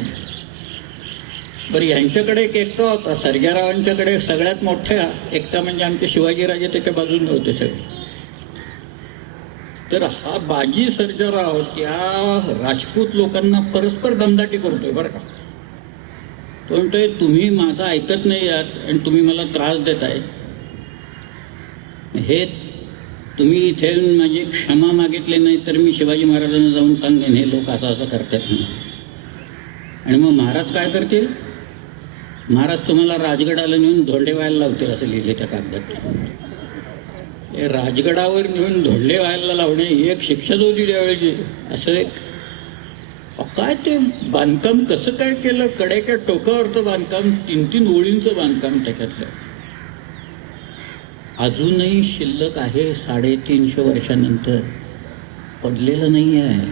बरं, यांच्याकडे एक एकटा होता सर्जारावांच्याकडे, सगळ्यात मोठा एकटा म्हणजे आमचे शिवाजीराजे त्याच्या बाजूने होते सगळे. तर हा बाजी सर्जाराव त्या राजपूत लोकांना परस्पर दमदाटी करतोय बरं का. तो म्हणतोय तुम्ही माझं ऐकत नाही आहात आणि तुम्ही मला त्रास देताय, हे तुम्ही इथे येऊन माझी क्षमा मागितली नाही तर मी शिवाजी महाराजांना जाऊन सांगेन हे लोक असं असं करतात म्हणून. आणि मग महाराज काय करतील, महाराज तुम्हाला राजगडाला नेऊन धोंडे व्हायला लावतील असं लिहिले त्या कागदात. हे राजगडावर नेऊन धोंडे व्हायला लावणे ही एक शिक्षाच होती त्यावेळेची. असं एक काय ते बांधकाम कसं काय केलं, कड्याच्या टोकावरचं बांधकाम, 3-3 ओळींचं बांधकाम त्याच्यातलं अजूनही शिल्लक आहे. 350 वर्षानंतर पडलेलं नाही आहे.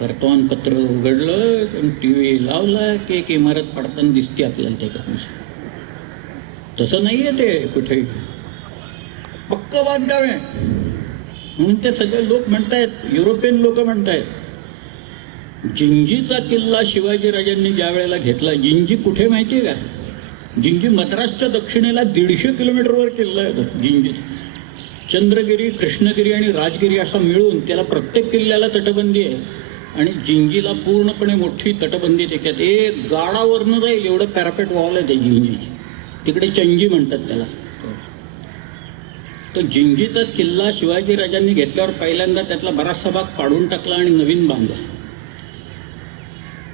वर्तमानपत्र उघडलं, TV लावला की एक इमारत पडताना दिसते आपल्याला त्याच्यातून. तसं नाही आहे ते कुठेही, पक्का बांधकाम आहे. म्हणून ते सगळे लोक म्हणतायत, युरोपियन लोक म्हणतायत जिंजीचा किल्ला शिवाजीराजांनी ज्या वेळेला घेतला, जिंजी कुठे माहिती आहे का, जिंजी मद्रासच्या दक्षिणेला 150 किलोमीटरवर किल्ला आहे जिंजी. चंद्रगिरी, कृष्णगिरी आणि राजगिरी असा मिळून त्याला प्रत्येक किल्ल्याला तटबंदी आहे. आणि जिंजीला पूर्णपणे मोठी तटबंदी त्याच्यात एक गाडावरनं जाईल एवढं पॅरापेट वॉल आहे ते जिंजीची. तिकडे चंजी म्हणतात त्याला. तो जिंजीचा किल्ला शिवाजीराजांनी घेतल्यावर पहिल्यांदा त्यातला बराचसा भाग पाडून टाकला आणि नवीन बांधला.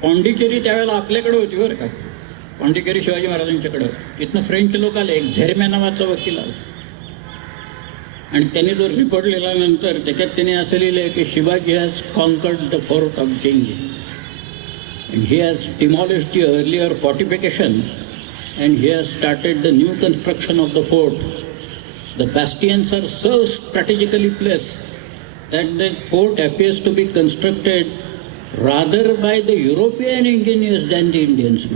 पॉंडिचेरी त्यावेळेला आपल्याकडे होती बरं का, पॉंडिचेरी शिवाजी महाराजांच्याकडं. तिथनं फ्रेंच लोक आले, एक झेरम्या नावाचा वकील आला आणि त्याने जो रिपोर्ट लिहिल्यानंतर त्याच्यात त्याने असं लिहिलं आहे की Shivaji has conquered the fort of Gingee and he has demolished the earlier fortification and he has started the new construction of the fort. The bastions are so strategically placed that the fort appears to be constructed rather by the European engineers than the Indians.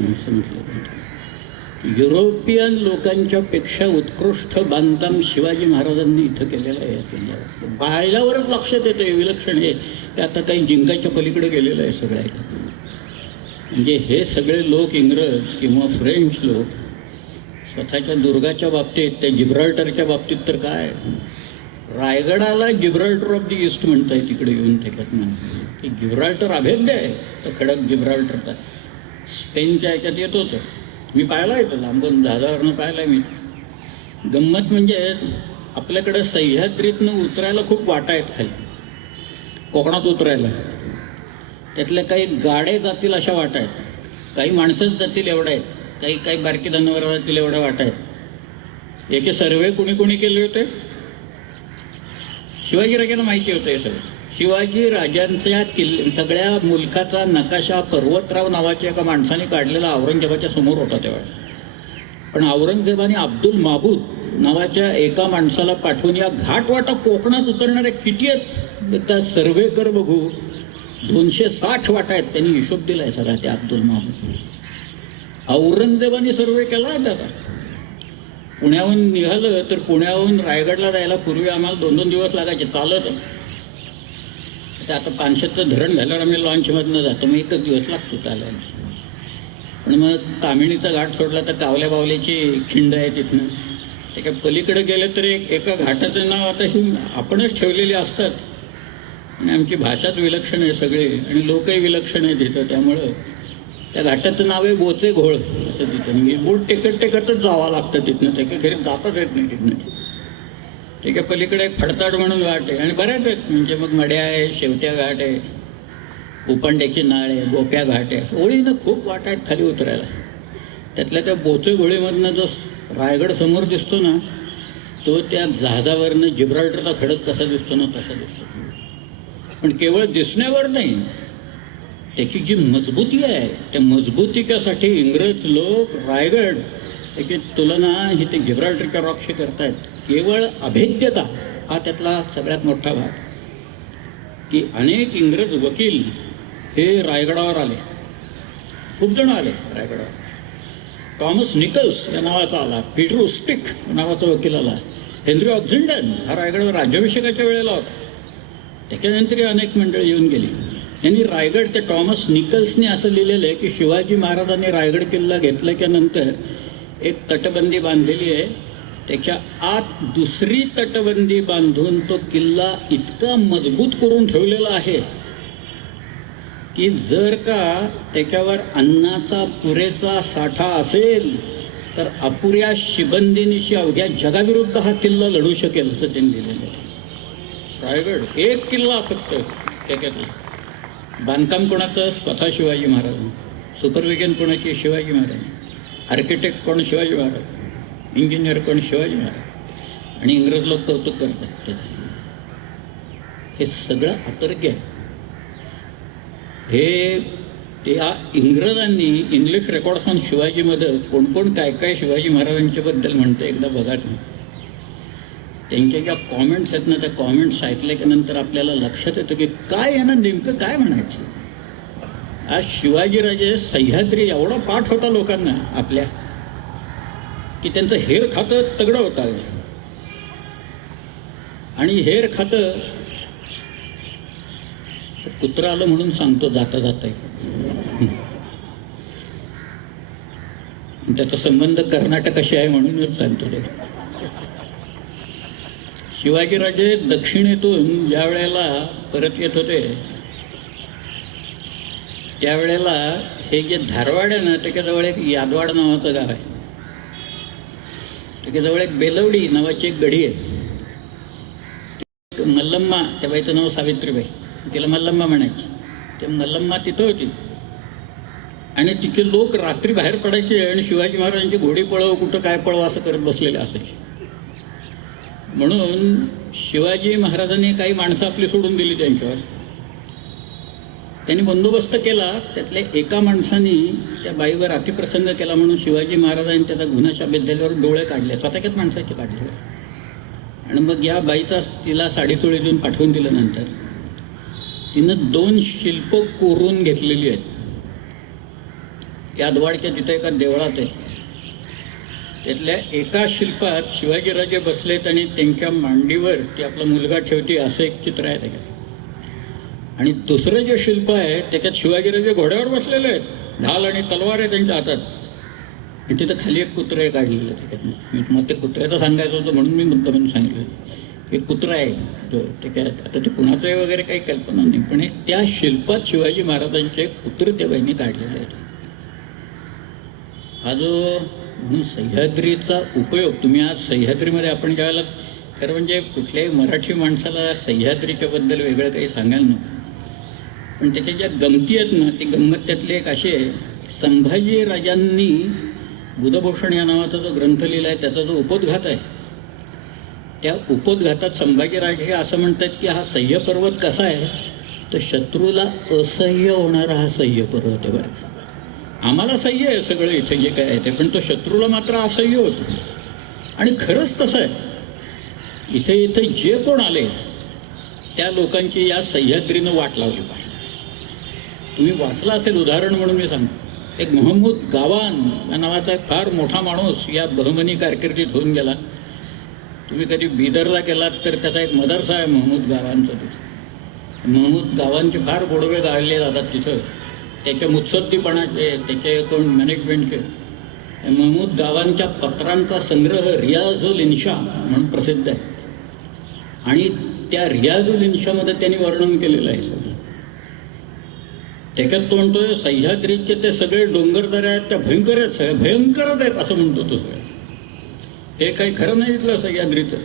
European लोकांच्या पेक्षा उत्कृष्ट बांधकाम शिवाजी महाराजांनी इथं केलेलं आहे. किल्ल्यावर बायलावरच लक्षात येतं विलक्षण हे आता काही जिंकाच्या पलीकडे गेलेलं आहे सगळं. म्हणजे हे सगळे लोक, इंग्रज किंवा फ्रेंच लोक, स्वतःच्या दुर्गाच्या बाबतीत, त्या जिब्राल्टरच्या बाबतीत तर काय, रायगडाला जिब्राल्टर ऑफ द ईस्ट म्हणताय तिकडे येऊन त्याच्यातनं. की जिब्राल्टर अभेद्य आहे तर खडक जिब्राल्टरचा. स्पेनच्या ह्याच्यात येत होतं, मी पाहिला आहे तो लांबून, जहाजावरनं पाहिला मी. गंमत म्हणजे आपल्याकडं सह्याद्रीतनं उतरायला खूप वाटा आहेत खाली, कोकणात उतरायला. त्यातल्या काही गाड्या जातील अशा वाटा आहेत, काही माणसंच जातील एवढ्या आहेत, काही बारकी जनावरं जातील एवढ्या वाटा आहेत. याचे सर्वे कुणी केले होते, शिवाजीराजांना माहिती होतं हे सगळं. शिवाजीराजांच्या सगळ्या मुलखाचा नकाशा पर्वतराव नावाच्या एका माणसाने काढलेला औरंगजेबाच्या समोर होता त्यावेळेस. पण औरंगजेबाने अब्दुल माबूद नावाच्या एका माणसाला पाठवून या घाटवाटा कोकणात उतरणाऱ्या किती आहेत त्या सर्वे कर बघू, 260 वाटा आहेत. त्यांनी हिशोब दिला आहे सगळा त्या अब्दुल माबूद. औरंगजेबाने सर्वे केला त्याचा. पुण्याहून निघालं तर पुण्याहून रायगडला जायला पूर्वी आम्हाला 2-2 दिवस लागायचे चालत. तर आता 500चं धरण झाल्यावर आम्ही लॉन्चमधनं जातो, मग 1च दिवस लागतो चालायला. पण मग तामिणीचा घाट सोडला तर कावल्या बावल्याची खिंड आहे तिथनं, त्याच्या पलीकडे गेलं तरी एका घाटाचं नाव आता ही आपणच ठेवलेली असतात आणि आमची भाषाच विलक्षण आहे सगळी आणि लोकही विलक्षण आहे तिथं. त्यामुळं त्या घाटाचं नाव आहे बोचे घोळ असं तिथं. म्हणजे बोट टेकत टेकतच जावं लागतं तिथनं, त्या घरी जाताच येत नाही तिथनं. त्याच्या पलीकडे एक फडताड म्हणून घाट आहे आणि बऱ्याच आहेत. म्हणजे मग मड्या आहे, शेवट्या घाट आहे, उपांड्याची नाळ आहे, गोप्या घाट आहे. ओळीनं खूप वाट आहेत खाली उतरायला. त्यातल्या त्या बोचे घोळीमधनं जो रायगड समोर दिसतो ना, तो त्या जहाजावरनं जिब्राल्टरचा खडक कसा दिसतो ना तसा दिसतो. पण केवळ दिसण्यावर नाही, त्याची जी मजबूती आहे त्या मजबूतीच्यासाठी इंग्रज लोक रायगड त्याची तुलना ही ते जिब्राल्टरच्या रॉकशी करतायत. केवळ अभेद्यता हा त्यातला सगळ्यात मोठा भाग, की अनेक इंग्रज वकील हे रायगडावर आले, खूप जण आले रायगडावर. टॉमस निकल्स या नावाचा आला, पीटर उस्टिक नावाचा वकील आला, हेनरी ऑक्झिंडन हा रायगडावर राज्याभिषेकाच्या वेळेला होता. त्याच्यानंतरही अनेक मंडळी येऊन गेली. यांनी रायगड, त्या टॉमस निकल्सने असं लिहिलेलं आहे की शिवाजी महाराजांनी रायगड किल्ला घेतल्याच्या नंतर एक तटबंदी बांधलेली आहे, त्याच्या आत दुसरी तटबंदी बांधून तो किल्ला इतका मजबूत करून ठेवलेला आहे की जर का त्याच्यावर अन्नाचा पुरेसा साठा असेल तर अपुऱ्या शिबंदीनिशी अवघ्या जगाविरुद्ध हा किल्ला लढू शकेल असं त्यांनी लिहिलेलं आहे. रायगड एक किल्ला फक्त, त्याच्यातला बांधकाम कोणाचं? स्वतः शिवाजी महाराज. सुपरविजन कोणाची? शिवाजी महाराज. आर्किटेक्ट कोण? शिवाजी महाराज. इंजिनियर कोण? शिवाजी महाराज. आणि इंग्रज लोक कौतुक करतात त्याचं. हे सगळं अतर्क्य आहे. हे त्या इंग्रजांनी इंग्लिश रेकॉर्ड्स ऑन शिवाजीमध्ये कोण कोण काय काय शिवाजी महाराजांच्याबद्दल म्हणतं एकदा बघा. त्यांच्या ज्या कॉमेंट्स आहेत ना, त्या कॉमेंट्स ऐकल्यानंतर आपल्याला लक्षात येतं की काय यांना नेमकं काय म्हणायचं. आज शिवाजीराजे सह्याद्री एवढा पाठ होता लोकांना आपल्या की त्यांचं हेर खातं तगडं होतं. आणि हेर खातं कुत्रा आलं म्हणून सांगतो जाता जाता, त्याचा संबंध कर्नाटकाशी आहे म्हणूनच सांगतो. शिवाजीराजे दक्षिणेतून ज्या वेळेला परत येत होते त्यावेळेला हे जे धारवाड आहे ना, त्याच्याजवळ एक यादवाड नावाचं गाव आहे. त्याच्याजवळ एक बेलवडी नावाची एक गढी आहे. मल्लम्मा, त्या बाईचं नाव सावित्रीबाई, तिला मल्लम्मा म्हणायची. ते मल्लम्मा तिथं होती आणि तिचे लोक रात्री बाहेर पडायचे आणि शिवाजी महाराजांची घोडी पळव, कुठं काय पळव असं करत बसलेले असायचे. म्हणून शिवाजी महाराजांनी काही माणसं आपली सोडून दिली त्यांच्यावर. त्यांनी बंदोबस्त केला. त्यातल्या एका माणसाने त्या बाईवर अतिप्रसंग केला म्हणून शिवाजी महाराजांनी त्याचा गुन्हा शाबित झाल्यावर डोळे काढले, स्वतःच्याच माणसाचे काढले. आणि मग या बाईचा तिला साडीचोळी देऊन पाठवून दिल्यानंतर तिनं 2 शिल्प कोरून घेतलेली आहेत. यादवाडच्या तिथं एका देवळात आहे. त्यातल्या एका शिल्पात शिवाजीराजे बसलेत आणि त्यांच्या मांडीवर ते आपला मुलगा ठेवते असं एक चित्र आहे त्याच्यात. आणि दुसरं जे शिल्प आहे त्याच्यात शिवाजीराजे घोड्यावर बसलेले आहेत, ढाल आणि तलवार आहे त्यांच्या हातात. आणि तिथं खाली एक कुत्रं आहे काढलेलं त्याच्यात. मग ते कुत्र्याचं सांगायचं होतं म्हणून मी मुद्दामून सांगितलं. एक कुत्रा आहे त्याच्यात. आता ते कुणाचं आहे वगैरे काही कल्पना नाही, पण त्या शिल्पात शिवाजी महाराजांचे कुत्र त्या बाईंनी काढलेले आहेत. हा जो म्हणून सह्याद्रीचा उपयोग, तुम्ही आज सह्याद्रीमध्ये आपण ज्यावेळेला, खरं म्हणजे कुठल्याही मराठी माणसाला सह्याद्रीच्याबद्दल वेगळं काही सांगायला नको, पण त्याच्या ज्या गमती आहेत ना, ती गंमत त्यातली एक अशी आहे. संभाजी राजांनी बुधभूषण या नावाचा जो ग्रंथ लिहिला आहे त्याचा जो उपोद्घात आहे, त्या उपोद्घातात संभाजीराजे हे असं म्हणतात की हा सह्य पर्वत कसा आहे, तर शत्रूला असह्य होणारा हा सह्य पर्वत आहे. बरं, आम्हाला सह्य आहे सगळं इथे जे काय आहे ते, पण तो शत्रूला मात्र असह्य होतो. आणि खरंच तसं आहे. इथे जे कोण आले त्या लोकांची या सह्याद्रीनं वाट लावली पाहिजे. तुम्ही वाचला असेल, उदाहरण म्हणून मी सांगतो. एक महमूद गावान या नावाचा एक फार मोठा माणूस या बहमनी कारकिर्दीत होऊन गेला. तुम्ही कधी बिदरला गेलात तर त्याचा एक मदरसा आहे महमूद गावांचा. तिथं महमूद गावांचे फार गोडवे गाळले जातात तिथं. त्याच्या मुत्सद्दीपणाचे, त्याचे कोण मॅनेजमेंटचे. महमूद गावांच्या पत्रांचा संग्रह रियाजुल इन्शा म्हणून प्रसिद्ध आहे. आणि त्या रियाजुल इन्शामध्ये त्यांनी वर्णन केलेलं आहे. त्याच्यात तो म्हणतोय सह्याद्रीचे ते सगळे डोंगरदऱ्या आहेत त्या भयंकरच आहेत असं म्हणतो तो सगळं. हे काही खरं नाही इथलं सह्याद्रीचं.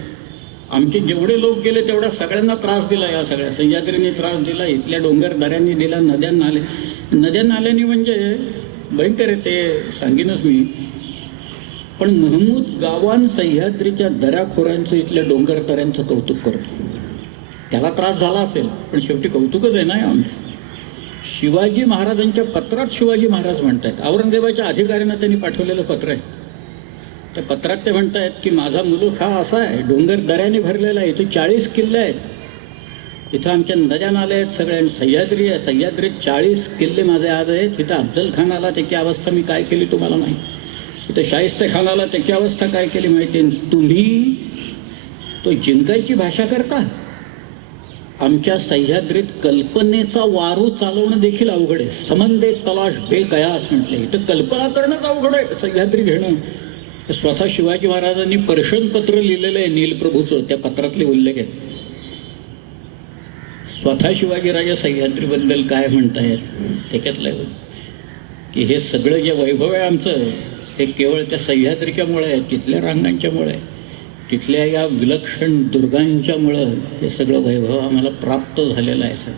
आमचे जेवढे लोक गेले तेवढा सगळ्यांना त्रास दिला. या सगळ्या सह्याद्रीने त्रास दिला, इथल्या डोंगरदऱ्यांनी दिला, नद्या नाल्यांनी म्हणजे भयंकर आहे ते सांगेनच मी. पण महमूद गावान सह्याद्रीच्या दऱ्याखोऱ्यांचं इथल्या डोंगरदऱ्यांचं कौतुक करतो. त्याला त्रास झाला असेल पण शेवटी कौतुकच आहे ना आमचं. शिवाजी महाराजांच्या पत्रात शिवाजी महाराज म्हणतात, औरंगजेबाच्या अधिकाऱ्यांना त्यांनी पाठवलेलं पत्र आहे. त्या पत्रात ते म्हणतायत की माझा मुलूक हा असा आहे, डोंगर दऱ्याने भरलेला आहे, इथे 40 किल्ले आहेत, इथं आमच्या नद्या नाल्या आहेत सगळ्या, सह्याद्री आहे, सह्याद्रीत 40 किल्ले माझे आज आहेत. इथं अफजल खान आला त्याची अवस्था मी काय केली तुम्हाला माहिती, इथं शाहिस्ते खान आला त्याची अवस्था काय केली माहिती. तुम्ही तो जिंकायची भाषा करता. आमच्या सह्याद्रीत कल्पनेचा वारू चालवणं देखील अवघड आहे. समंदे तलाश बेकयास म्हटले, इथं कल्पना करणंच अवघड आहे सह्याद्री घेणं. स्वतः शिवाजी महाराजांनी पर्शन पत्र लिहिलेलं आहे नीलप्रभूचं, त्या पत्रातले उल्लेख आहेत. स्वतः शिवाजीराजे सह्याद्रीबद्दल काय म्हणतायत त्याच्यातलं की हे सगळं जे वैभव आहे आमचं हे केवळ त्या सह्याद्रीच्यामुळे आहे, तिथल्या रांगांच्यामुळे आहे, तिथल्या या विलक्षण दुर्गांच्यामुळं हे सगळं वैभव आम्हाला प्राप्त झालेलं आहे.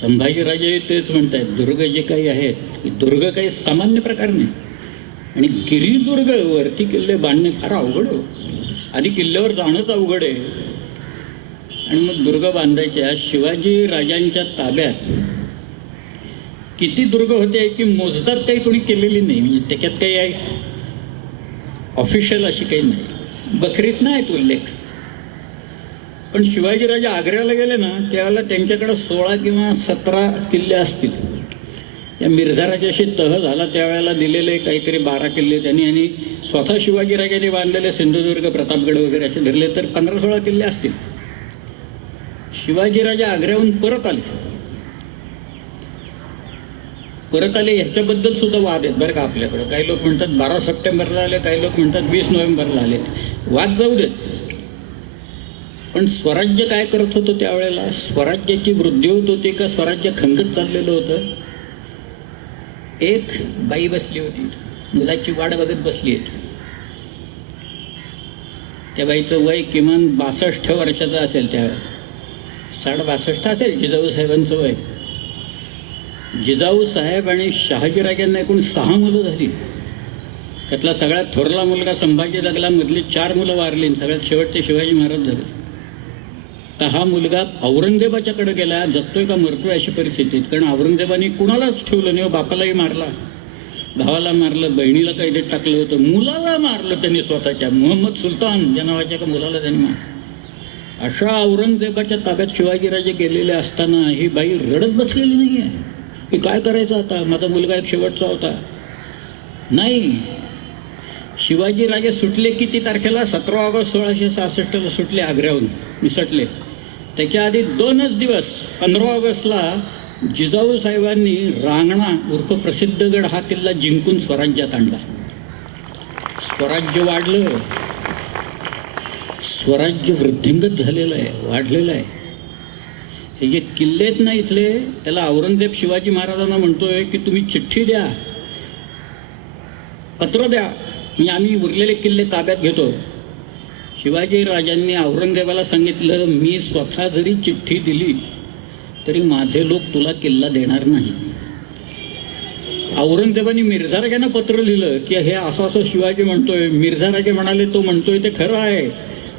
संभाजीराजे तेच म्हणत आहेत, दुर्ग जे काही आहेत दुर्ग काही सामान्य प्रकार नाही. आणि गिरिदुर्ग वरती किल्ले बांधणे फार अवघड हो. आधी किल्ल्यावर जाणंच अवघड आहे आणि मग दुर्ग बांधायचे. शिवाजी राजांच्या ताब्यात किती दुर्ग होते की मोजदात काही कोणी केलेली नाही. म्हणजे त्याच्यात काही ऑफिशियल अशी काही नाही, बखरीत नाहीत उल्लेख. पण शिवाजीराजे आग्र्याला गेले ना त्यावेळेला त्यांच्याकडे 16 किंवा 17 किल्ले असतील. या मिर्झाराजाशी तह झाला त्यावेळेला दिलेले काहीतरी 12 किल्ले त्यांनी, आणि स्वतः शिवाजीराजांनी बांधलेले सिंधुदुर्ग प्रतापगड वगैरे असे धरले तर 15-16 किल्ले असतील. शिवाजीराजे आग्र्याहून परत आले ह्याच्याबद्दल सुद्धा वाद आहेत बरं का आपल्याकडं. काही लोक म्हणतात 12 सप्टेंबरला आले, काही लोक म्हणतात 20 नोव्हेंबरला आले. वाद जाऊ देत. पण स्वराज्य काय करत होतं त्यावेळेला, स्वराज्याची वृद्धी होत होती का स्वराज्य खंगत चाललेलं होतं. एक बाई बसली होती, मुलाची वाट बघत बसली आहे. त्या बाईचं वय किमान 62 वर्षाचं असेल, त्यावेळेला 62 असेल जिजाऊ साहेबांचं वय. जिजाऊ साहेब आणि शहाजीराजांना एकूण 6 मुलं झाली. त्यातला सगळ्यात थोरला मुलगा संभाजी जगला, मधली 4 मुलं वारली, सगळ्यात शेवटचे शिवाजी महाराज जगले. तर हा मुलगा औरंगजेबाच्याकडे गेला, जगतोय का मरतोय अशी परिस्थितीत. कारण औरंगजेबाने कुणालाच ठेवलं नाही. बापालाही मारला, भावाला मारलं, बहिणीला कैदेत टाकलं होतं, मुलाला मारलं त्यांनी स्वतःच्या, मोहम्मद सुलतान या नावाच्या का मुलाला त्यांनी मारलं. अशा औरंगजेबाच्या ताब्यात शिवाजीराजे गेलेले असताना ही बाई रडत बसलेली नाही आहे की काय करायचं आता, माझा मुलगा एक शेवटचा होता. नाही, शिवाजीराजे सुटले किती तारखेला, 17 ऑगस्ट 1666ला सुटले आग्र्याहून, निसटले. त्याच्या आधी 2च दिवस 15 ऑगस्टला जिजाऊ साहेबांनी रांगणा उर्फ प्रसिद्धगड हा किल्ला जिंकून स्वराज्यात आणला. स्वराज्य वाढलं, स्वराज्य वृद्धिंगत झालेलं आहे, वाढलेलं आहे. हे जे किल्ले आहेत ना इथले, त्याला औरंगजेब शिवाजी महाराजांना म्हणतोय की तुम्ही चिठ्ठी द्या, पत्र द्या, मी आम्ही उरलेले किल्ले ताब्यात घेतो. शिवाजी राजांनी औरंगजेबाला सांगितलं, मी स्वतः जरी चिठ्ठी दिली तरी माझे लोक तुला किल्ला देणार नाही. औरंगजेबाने मिर्झाराजांना पत्र लिहिलं की हे असं असं शिवाजी म्हणतोय. मिर्झाराजे म्हणाले तो म्हणतोय ते खरं आहे,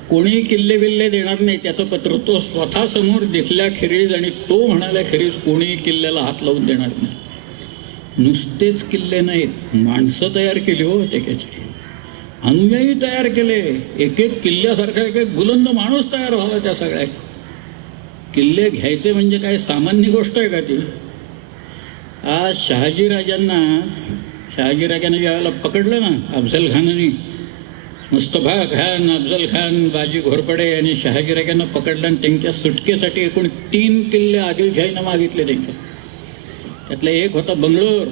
कोणीही किल्ले बिल्ले देणार नाही. त्याचं पत्र तो स्वतः समोर दिसल्याखेरीज आणि तो म्हणाल्याखेरीज कोणीही किल्ल्याला हात लावून देणार नाही. नुसतेच किल्ले नाहीत, माणसं तयार केली हो, त्याच्याची अनुयायी तयार केले. एक एक किल्ल्यासारखा एक एक बुलंद माणूस तयार झाला त्या सगळ्या. किल्ले घ्यायचे म्हणजे काय सामान्य गोष्ट आहे का ती. आज शहाजीराजांना ज्यावेळेला पकडलं ना अफजल खानाने, मुस्तफा खान, अफजल खान, बाजी घोरपडे आणि शहाजीराजांना पकडलं आणि त्यांच्या सुटकेसाठी एकूण 3 किल्ले आदिलशाहीनं मागितले त्यांच्या. त्यातला एक होता बंगलोर,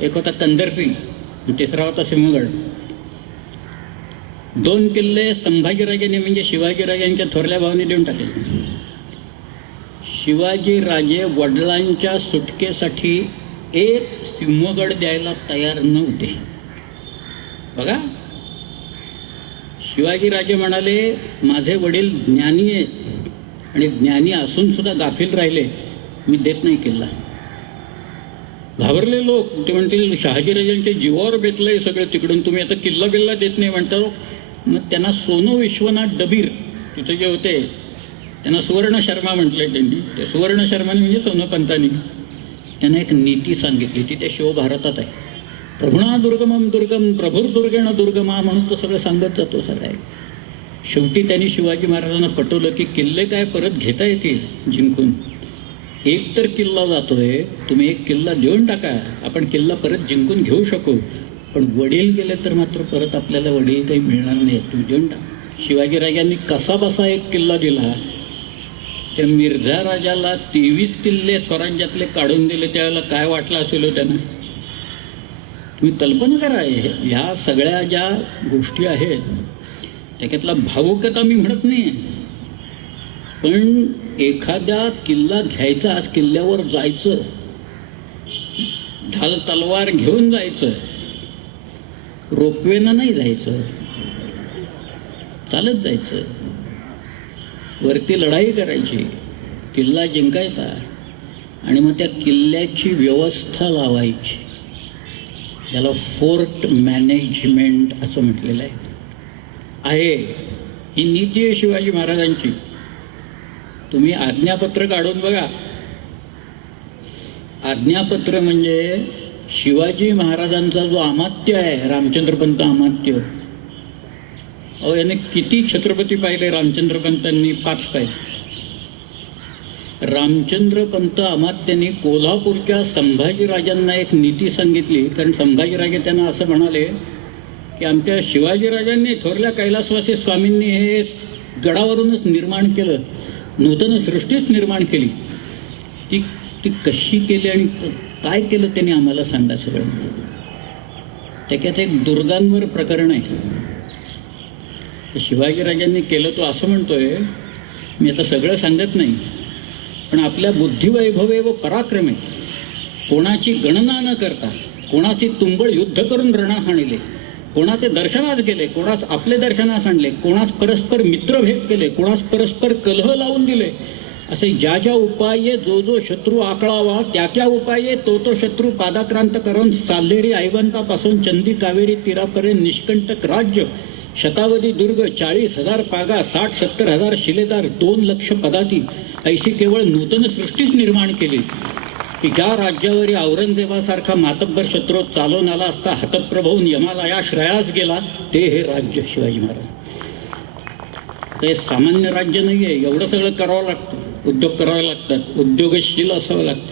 एक होता कंदर्पी तिसरा होता सिंहगड. 2 किल्ले संभाजीराजांनी म्हणजे शिवाजीराजांच्या थोरल्या भावाने देऊन टाकले. शिवाजीराजे वडिलांच्या सुटकेसाठी एक सिंहगड द्यायला तयार नव्हते. बघा, शिवाजीराजे म्हणाले माझे वडील ज्ञानी आहेत आणि ज्ञानी असून सुद्धा गाफील राहिले, मी देत नाही किल्ला. घाबरले लोक. ते म्हणतील शहाजीराजांच्या जीवावर बेतलंय सगळं तिकडून, तुम्ही आता किल्ला बिल्ला देत नाही म्हणता. मग त्यांना सोनू विश्वनाथ डबीर तिथे जे होते त्यांना सुवर्ण शर्मा म्हटले. त्यांनी ते सुवर्ण शर्माने म्हणजे सोनोपंतांनी त्यांना एक नीती सांगितली. ती त्या शिवभारतात आहे. प्रभुणा दुर्गमम दुर्गम प्रभुर्दुर्गेण दुर्गमा म्हणून तो सगळं सांगत जातो सगळं. शेवटी त्यांनी शिवाजी महाराजांना पटवलं की किल्ले काय परत घेता येतील जिंकून. एक तर किल्ला जातोय, तुम्ही एक किल्ला देऊन टाका, आपण किल्ला परत जिंकून घेऊ शकू. पण वडील गेले तर मात्र परत आपल्याला वडील काही मिळणार नाही, तुम्ही देऊन टाका. शिवाजीराजांनी कसा बसा एक किल्ला दिला. त्या मिर्झा राजाला 23 किल्ले स्वराज्यातले काढून दिले. त्यावेळेला काय वाटलं असेल हो त्यांना. तुम्ही कल्पना करा. ह्या सगळ्या ज्या गोष्टी आहेत त्याच्यातला भावुकता मी म्हणत नाही, पण एखाद्या किल्ला घ्यायचा, आज किल्ल्यावर जायचं, ढाल तलवार घेऊन जायचं, रोपवेनं नाही जायचं, चालत जायचं, वरती लढाई करायची, किल्ला जिंकायचा आणि मग त्या किल्ल्याची व्यवस्था लावायची. याला फोर्ट मॅनेजमेंट असं म्हटलेलं आहे. ही नीती आहे शिवाजी महाराजांची. तुम्ही आज्ञापत्र काढून बघा. आज्ञापत्र म्हणजे शिवाजी महाराजांचा जो अमात्य आहे, रामचंद्रपंत अमात्य, अहो याने किती छत्रपती पाहिले रामचंद्रपंतांनी? 5 पाहिले. रामचंद्रपंत अमात्यांनी कोल्हापूरच्या संभाजीराजांना एक नीती सांगितली. कारण संभाजीराजे त्यांना असं म्हणाले की आमच्या शिवाजीराजांनी, थोरल्या कैलासवासी स्वामींनी हे गडावरूनच निर्माण केलं, नूतन सृष्टीच निर्माण केली. ती कशी केली आणि काय केलं त्यांनी आम्हाला सांगा सगळं. त्याच्यात एक दुर्गांवर प्रकरण आहे. शिवाजीराजांनी केलं तो असं म्हणतोय, मी आता सगळं सांगत नाही, पण आपल्या बुद्धिवैभवे व पराक्रमे कोणाची गणना न करता कोणाची तुंबळ युद्ध करून रणास आणले, कोणाचे दर्शनास गेले, कोणास आपले दर्शनास आणले, कोणास परस्पर मित्रभेद केले, कोणास परस्पर कलह लावून दिले, असे ज्या ज्या उपाये जो जो शत्रू आकळावा त्या त्या उपाये तो तो शत्रू पादाक्रांत करून साल्हेरी ऐवंतापासून चंदी कावेरी तीरापर्यंत निष्कंटक राज्य, शतावधी दुर्ग, 40,000 पागा, 60-70 हजार शिलेदार, 2 लक्ष पदाती, ऐशी केवळ नूतन सृष्टीच निर्माण केली की ज्या राज्यावरी औरंगजेबासारखा मातब्बर शत्रू चालवून आला असता हतप्रभवून यमालया श्रेयास गेला, ते हे राज्य शिवाजी महाराज. ते सामान्य राज्य नाही आहे. एवढं सगळं करावं लागतं, उद्योग करावे लागतात, उद्योगशील असावं लागतं.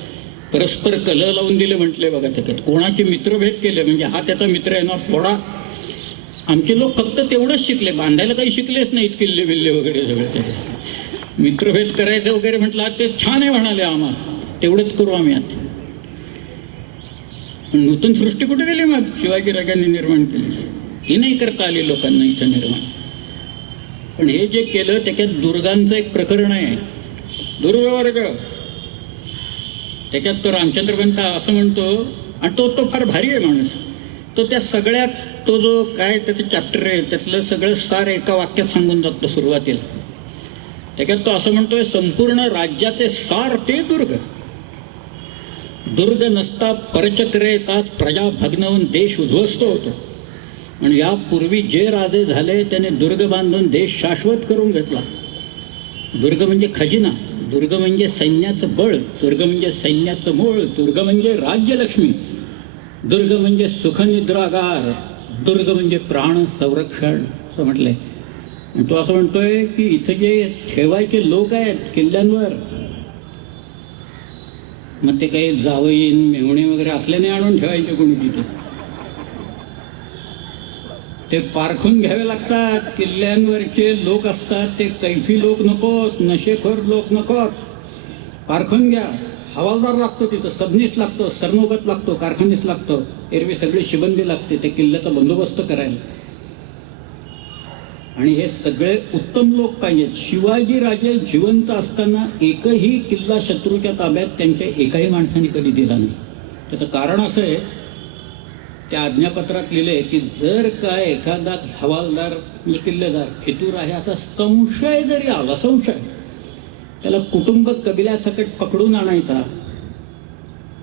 परस्पर कलह लावून दिले म्हटले बघा त्याच्यात. कोणाचे मित्रभेद केले म्हणजे हा त्याचा मित्र आहे ना फोडा. आमचे लोक फक्त तेवढंच शिकले, बांधायला काही शिकलेच नाहीत किल्ले बिल्ले वगैरे सगळे. मित्रभेद करायचं वगैरे म्हटलं ते छान आहे म्हणाले, आम्हाला तेवढंच करू आम्ही. आता नूतन सृष्टी कुठे गेली मग शिवाजीराजांनी निर्माण केली? ही नाही करता आली लोकांना इथं निर्माण. पण हे जे केलं त्याच्यात दुर्गांचं एक प्रकरण आहे, दुर्गवर्ग. त्याच्यात तो रामचंद्रपंत असं म्हणतो, आणि तो फार भारी आहे माणूस. तो त्या सगळ्यात तो जो काय त्याचं चॅप्टर आहे त्यातलं सगळं सार एका वाक्यात सांगून जातो सुरुवातीला. त्याच्यात तो असं म्हणतोय, संपूर्ण राज्याचे सार ते दुर्ग. दुर्ग नसता परचक्रे येताच प्रजा भग्नवून देश उद्ध्वस्त होतो. आणि यापूर्वी जे राजे झाले त्याने दुर्ग बांधून देश शाश्वत करून घेतला. दुर्ग म्हणजे खजिना, दुर्ग म्हणजे सैन्याचं बळ, दुर्ग म्हणजे सैन्याचं मूळ, दुर्ग म्हणजे राज्यलक्ष्मी, दुर्ग म्हणजे सुखनिद्रागार, दुर्ग म्हणजे प्राण संरक्षण असं म्हटलंय. आणि तो असं म्हणतोय की इथं जे ठेवायचे लोक आहेत किल्ल्यांवर, मग ते काही जावईन मेहुणे वगैरे असल्याने आणून ठेवायचे कोणी तिथे. ते पारखून घ्यावे लागतात. किल्ल्यांवरचे लोक असतात ते कैफी लोक नकोत, नशेखोर लोक नकोत. कारखान घ्या, हवालदार लागतो तिथं, सबनीस लागतो, सरनोबत लागतो, कारखानीस लागतो, एरवी सगळी शिबंदी लागते त्या किल्ल्याचा बंदोबस्त करायला. आणि हे सगळे उत्तम लोक पाहिजेत. शिवाजीराजे जिवंत असताना एकही किल्ला शत्रूच्या ताब्यात त्यांच्या एकाही माणसाने कधी दिला नाही. त्याचं कारण असं आहे, त्या आज्ञापत्रात लिहिले की जर काय एखादा हवालदार म्हणजे किल्लेदार फितूर आहे असा संशय जरी आला, संशय, त्याला कुटुंब कबिल्यासकट पकडून आणायचा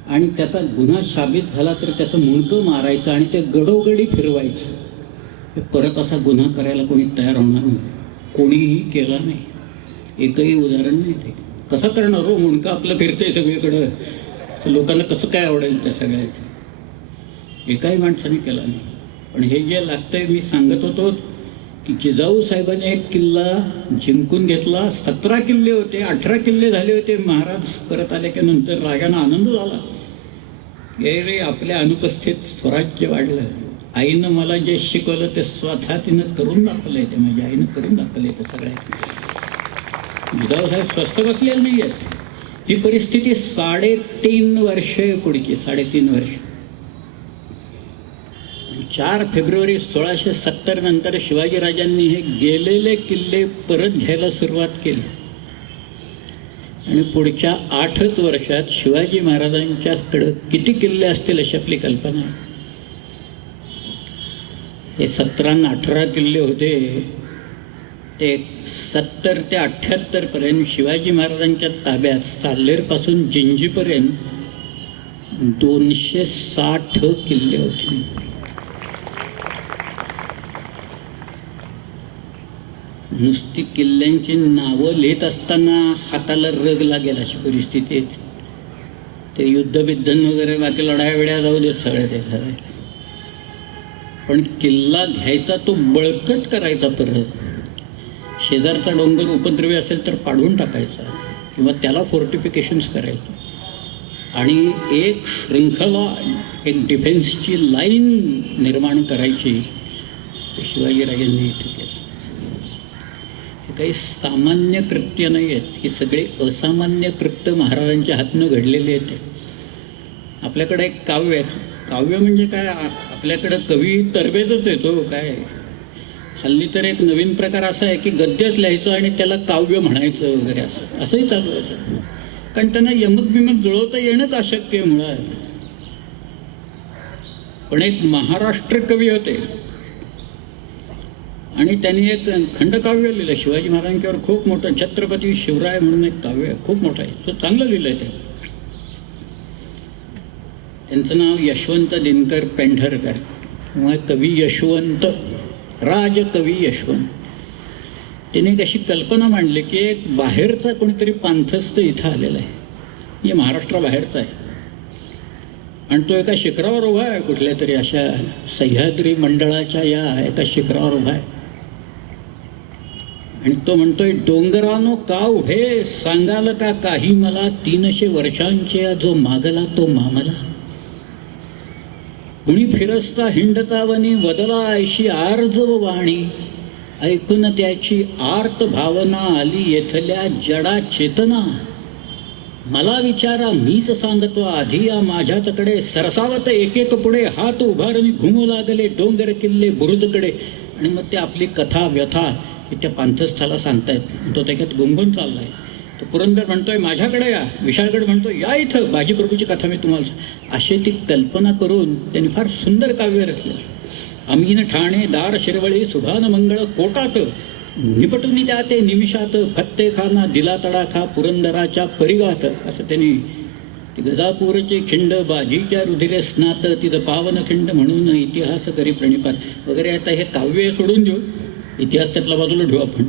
आणि त्याचा गुन्हा साबित झाला तर त्याचं मुंडकं मारायचं आणि ते गडोगडी फिरवायचं. परत असा गुन्हा करायला कोणी तयार होणार नाही, कोणीही केला नाही. एकही उदाहरण नाही. ते कसं करणार हो, मुंडकं आपलं फिरतंय सगळीकडं, लोकांना कसं काय आवडेल त्या सगळ्याचं? एकाही माणसाने केला नाही. पण हे जे लागतंय, मी सांगत होतो की जिजाऊ साहेबांनी एक किल्ला जिंकून घेतला. 17 किल्ले होते, 18 किल्ले झाले होते. महाराज परत आले की नंतर राजांना आनंद झाला की रे आपल्या अनुपस्थित स्वराज्य वाढलं. आईनं मला जे शिकवलं ते स्वतः तिनं करून दाखवलंय. ते माझ्या आईनं करून दाखवलंय. ते सगळ्या जिजाऊ साहेब स्वस्थ बसलेले नाही आहेत. ही परिस्थिती 3.5 वर्ष पुढची, 3.5 वर्ष. 4 फेब्रुवारी 1670 नंतर शिवाजीराजांनी हे गेलेले किल्ले परत घ्यायला सुरुवात केली आणि पुढच्या 8च वर्षात शिवाजी महाराजांच्याकडं किती किल्ले असतील अशी आपली कल्पना आहे. हे 17 आणि 18 किल्ले होते. ते 70 ते 78 पर्यंत शिवाजी महाराजांच्या ताब्यात साल्हेरपासून जिंजीपर्यंत 260 किल्ले होते. नुसती किल्ल्यांची नावं लिहित असताना हाताला रग लागेल अशी परिस्थिती आहे. ते युद्धबिद्धन वगैरे बाकी लढाया वेड्या जाऊ देत सगळ्या ते सगळे. पण किल्ला घ्यायचा तो बळकट करायचा. परत शेजारचा डोंगर उपद्रवी असेल तर पाडून टाकायचा किंवा त्याला फोर्टिफिकेशन्स करायचे आणि एक शृंखला, एक डिफेन्सची लाईन निर्माण करायची. शिवाजीराजांनी इथे केलं. हे काही सामान्य कृत्य नाही आहेत. ही सगळी असामान्य कृत्य महाराजांच्या हातनं घडलेली आहेत. आपल्याकडे एक काव्य आहे. काव्य म्हणजे काय, आपल्याकडं कवी तरबेजच येतो काय. हल्ली तर एक नवीन प्रकार असा आहे की गद्यच लिहायचं आणि त्याला काव्य म्हणायचं वगैरे, असंही चालू आहे. कारण त्यांना यमक बिमक जुळवता येणंच अशक्य आहे मुळात. पण एक महाराष्ट्र कवी होते आणि त्यांनी एक खंडकाव्य लिहिलं शिवाजी महाराजांच्यावर, खूप मोठं, छत्रपती शिवराय म्हणून एक काव्य खूप मोठं आहे. सो चांगलं लिहिलं आहे ते. त्यांचं नाव यशवंत दिनकर पेंढरकर किंवा कवी यशवंत, राजकवी यशवंत. त्याने एक अशी कल्पना मांडली की एक बाहेरचा कोणीतरी पांथस्थ इथं आलेला आहे, म्हणजे महाराष्ट्राबाहेरचा आहे, आणि तो एका शिखरावर उभा आहे, कुठल्या तरी अशा सह्याद्री मंडळाच्या या एका शिखरावर उभा आहे. आणि तो म्हणतोय, डोंगरानो का उभे, सांगाल का काही मला, 300 वर्षांचे जो मागला तो मामला. कुणी फिरस्ता हिंडतावनी वदला ऐशी आर्जव वाणी, ऐकून त्याची आर्त भावना आली येथल्या जडा चेतना. मला विचारा मीच सांगतो आधी या माझ्याचकडे, सरसावत एक एक पुढे हात उभारून घुमू लागले डोंगर किल्ले बुरुजकडे. आणि मग ते आपली कथा व्यथा हे त्या पांथस्थाला सांगतायत. तो त्याच्यात गुंगून चाललाय. तो पुरंदर म्हणतोय माझ्याकडे या, विशाळगड म्हणतोय या इथं, बाजीप्रभूची कथा मी तुम्हाला. अशी ती कल्पना करून त्यांनी फार सुंदर काव्य रचलं. अमीन ठाणे दार शिरवळी सुभान मंगळ कोटात, निपटून त्या ते निमिषात, फत्तेखाना दिला तडाखा पुरंदराच्या परिघात. असं त्यांनी ती गजापूरचे खिंड बाजीच्या रुधिरे स्नात, तिचं पावन खिंड म्हणून इतिहास करी प्रणिपात वगैरे. आता हे काव्य सोडून देऊ, इतिहास त्यातला बाजूला ठेवू आपण.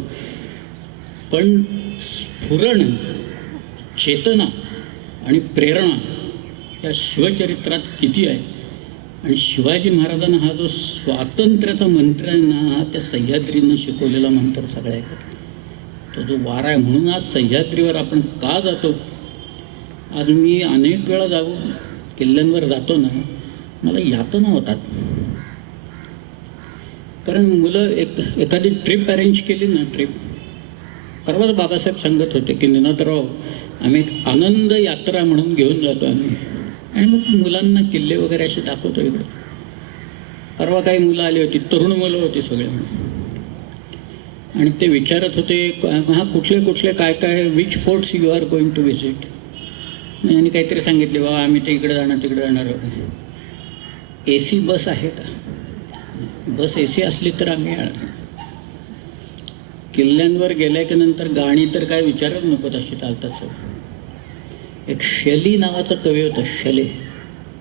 पण स्फुरण, चेतना आणि प्रेरणा या शिवचरित्रात किती आहे. आणि शिवाजी महाराजांना हा जो स्वातंत्र्याचा मंत्र आहे ना, त्या सह्याद्रीनं शिकवलेला मंत्र सगळ्या तो जो वारा आहे. म्हणून आज सह्याद्रीवर आपण का जातो. आज मी अनेक वेळा किल्ल्यांवर जातो ना, मला यातना होतात. कारण मुलं एखादी ट्रिप अरेंज केली ना, ट्रिप, परवाच बाबासाहेब सांगत होते की निनादराव आम्ही एक आनंद यात्रा म्हणून घेऊन जातो आम्ही, आणि मग मुलांना किल्ले वगैरे असे दाखवतो इकडे. परवा काही मुलं आली होती, तरुण मुलं होती सगळे, आणि ते विचारत होते हा कुठले कुठले काय काय which forts you are going to visit. आणि काहीतरी सांगितले बाबा आम्ही ते इकडे जाणार तिकडे जाणार वगैरे. AC बस आहे का? बस AC असली तर आम्ही येणार. किल्ल्यांवर गेल्या की नंतर गाणी तर काय विचारच नको तशी चालतात. एक शेली नावाचा कवी होता, शेले,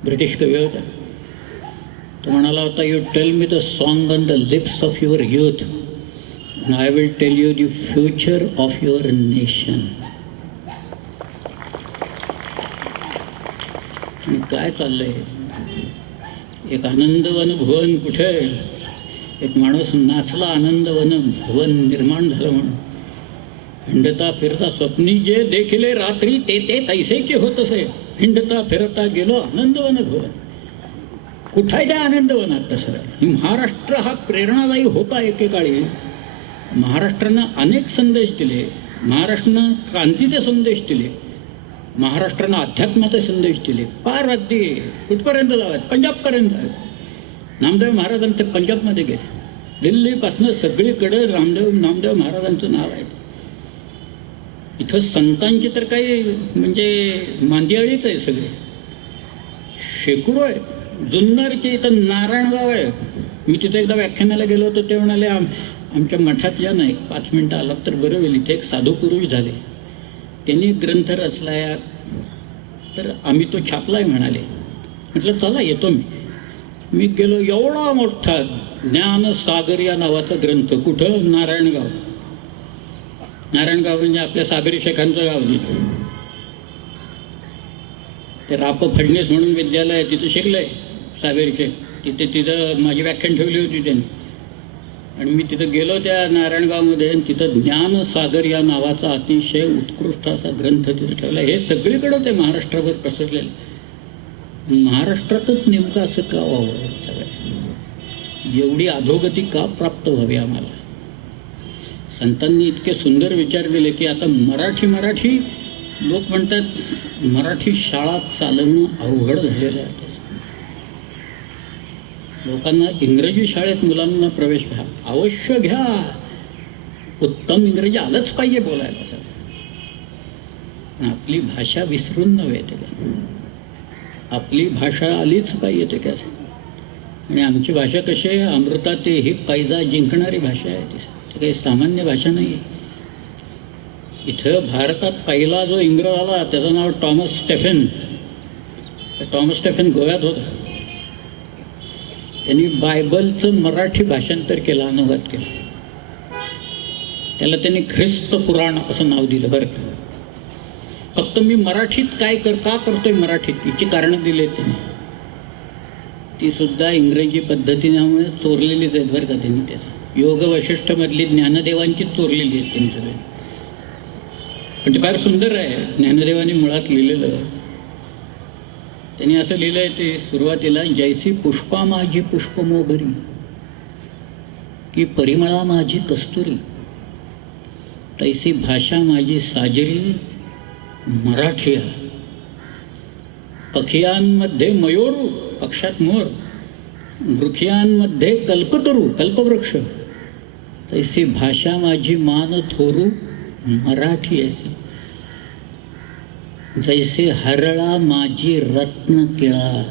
ब्रिटिश कवी होता. तो म्हणाला होता, you tell me the song on the lips of your youth and I will tell you the future of your nation. आणि काय चाललंय? एक आनंदवन भुवन कुठे? एक माणूस नाचला आनंदवन भुवन निर्माण झालं म्हणून. हिंडता फिरता स्वप्नी जे देखिले रात्री ते ते तैसे की होत असे. हिंडता फिरता गेलो आनंदवन भुवन. कुठे आहे त्या आनंदवनात? तसं महाराष्ट्र हा प्रेरणादायी होता एकेकाळी. महाराष्ट्रानं अनेक संदेश दिले, महाराष्ट्रानं क्रांतीचे संदेश दिले, महाराष्ट्रानं अध्यात्माचे संदेश दिले. पार अगदी कुठपर्यंत जावे? पंजाबपर्यंत. नामदेव महाराजांचे ते पंजाबमध्ये गेले. दिल्लीपासनं सगळीकडे नामदेव महाराजांचं नाव आहे. इथं संतांची तर काही म्हणजे मांदियाळीच आहे सगळे. शेकडो आहेत. जुन्नरची इथं नारायणगाव आहे. मी तिथे एकदा व्याख्यानाला गेलो होतो, ते म्हणाले आमच्या मठात या ना, एक 5 मिनटं आलात तर बरं होईल. इथे एक साधू पुरुष झाले, त्यांनी ग्रंथ रचलाय, तर आम्ही तो छापलाय म्हणाले. म्हटलं चला येतो मी गेलो. एवढा मोठा ज्ञानसागर या नावाचा ग्रंथ. कुठं? नारायणगाव. नारायणगाव म्हणजे आपल्या साबरी शेखांचं गाव नाही. ते राप फडणीस म्हणून विद्यालय आहे, तिथं शिकलंय साबरी शेख. तिथं माझी व्याख्यान ठेवली होती त्यांनी, आणि मी तिथं गेलो त्या नारायणगावमध्ये. तिथं ज्ञानसागर या नावाचा अतिशय उत्कृष्ट असा ग्रंथ तिथं ठेवला. हे सगळीकडं ते महाराष्ट्रावर पसरलेलं. महाराष्ट्रातच नेमकं असं का व्हावं? सगळं एवढी अधोगती का प्राप्त व्हावी आम्हाला? संतांनी इतके सुंदर विचार दिले की आता मराठी लोक म्हणतात मराठी शाळा चालवणं अवघड झालेलं आहे. लोकांना इंग्रजी शाळेत मुलांना प्रवेश घ्या, अवश्य घ्या. उत्तम इंग्रजी आलंच पाहिजे बोलायला सर. पण आपली भाषा विसरून नव्हे ते काय. आपली भाषा आलीच पाहिजे ते काय. आणि आमची भाषा कशी आहे? अमृता ते ही पैजा जिंकणारी भाषा आहे. ती काही सामान्य भाषा नाही. इथं भारतात पहिला जो इंग्रज आला त्याचं नाव टॉमस स्टेफेन. टॉमस स्टेफेन गोव्यात होता. त्यांनी बायबलचं मराठी भाषांतर केलं, अनुवाद केला. त्याला त्यांनी ख्रिस्त पुराण असं नाव दिलं. बरं, फक्त मी मराठीत का करतोय मराठीत याची कारणं दिली आहेत त्यांनी. ती सुद्धा इंग्रजी पद्धतीने चोरलेलीच आहेत बरं का त्यांनी. त्याचं योग वैशिष्ट्यमधली ज्ञानदेवांची चोरलेली आहेत त्यांनी सगळे. पण ते फार सुंदर आहे. ज्ञानदेवांनी मुळात लिहिलेलं. त्यांनी असं लिहिलं आहे ते सुरुवातीला, जैसी पुष्पा माझी पुष्पमोगरी, की परिमळा माझी कस्तुरी, तैसी भाषा माझी साजरी मराठी. पखियांमध्ये मयूरू, पक्षात मोर, वृक्षांमध्ये कल्पतरू, कल्पवृक्ष, तैसी भाषा माझी मान थोरू मराठी अशी. जैसे हरळा माझी रत्न किळा.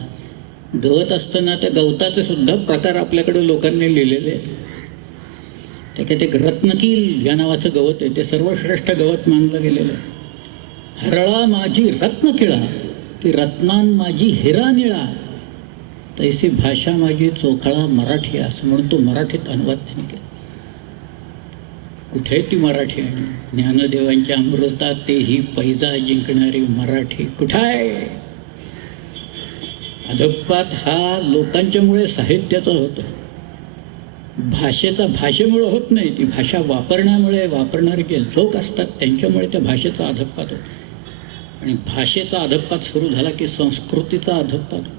गवत असताना त्या गवताचे सुद्धा प्रकार आपल्याकडे लोकांनी लिहिलेले आहेत. त्याच्यात एक रत्नकील या नावाचं गवत आहे, ते सर्वश्रेष्ठ गवत मानलं गेलेलं आहे. हरळा माझी रत्न किळा, की रत्नान माझी हिरा निळा, तैसी भाषा माझी चोखळा मराठी, असं म्हणून तो मराठीत अनुवाद त्यांनी केला. कुठे ती मराठी? आणि ज्ञानदेवांच्या अमृता ते ही पैजा जिंकणारी मराठी कुठं आहे? अधपात हा लोकांच्यामुळे साहित्याचा होतो. भाषेमुळे होत नाही. ती भाषा वापरण्यामुळे, वापरणारे जे लोक असतात त्यांच्यामुळे त्या भाषेचा अधपात होतो. आणि भाषेचा अधपात सुरू झाला की संस्कृतीचा अधपात होतो.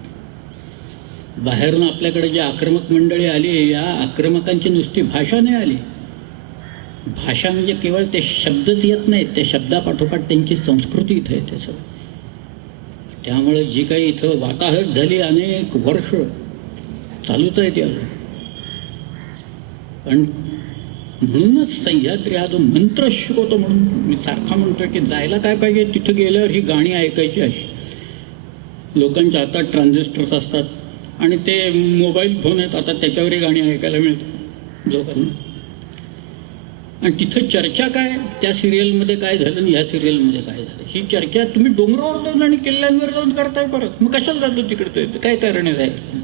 बाहेरून आपल्याकडे जी आक्रमक मंडळी आली, या आक्रमकांची नुसती भाषा नाही आली, भाषा म्हणजे केवळ ते शब्दच येत नाहीत, त्या शब्दापाठोपाठ त्यांची संस्कृती इथं येते सगळं. त्यामुळे जी काही इथं वाताहत झाली अनेक वर्ष चालूच आहे ती अजून. पण म्हणूनच सह्याद्री हा जो मंत्र शिकवतो म्हणून मी सारखा म्हणतो की जायला काय पाहिजे, तिथं गेल्यावर ही गाणी ऐकायची अशी. लोकांच्या हातात ट्रान्झिस्टर्स असतात आणि ते मोबाईल फोन आहेत, आता त्याच्यावरही गाणी ऐकायला मिळतात लोकांना. आणि तिथं चर्चा काय, त्या सिरियलमध्ये काय झालं आणि ह्या सिरियलमध्ये काय झालं, ही चर्चा तुम्ही डोंगरावर जाऊन आणि किल्ल्यांवर जाऊन करताय परत. मग कशाला जातो तिकडचं, काय कारण आहे जायचं.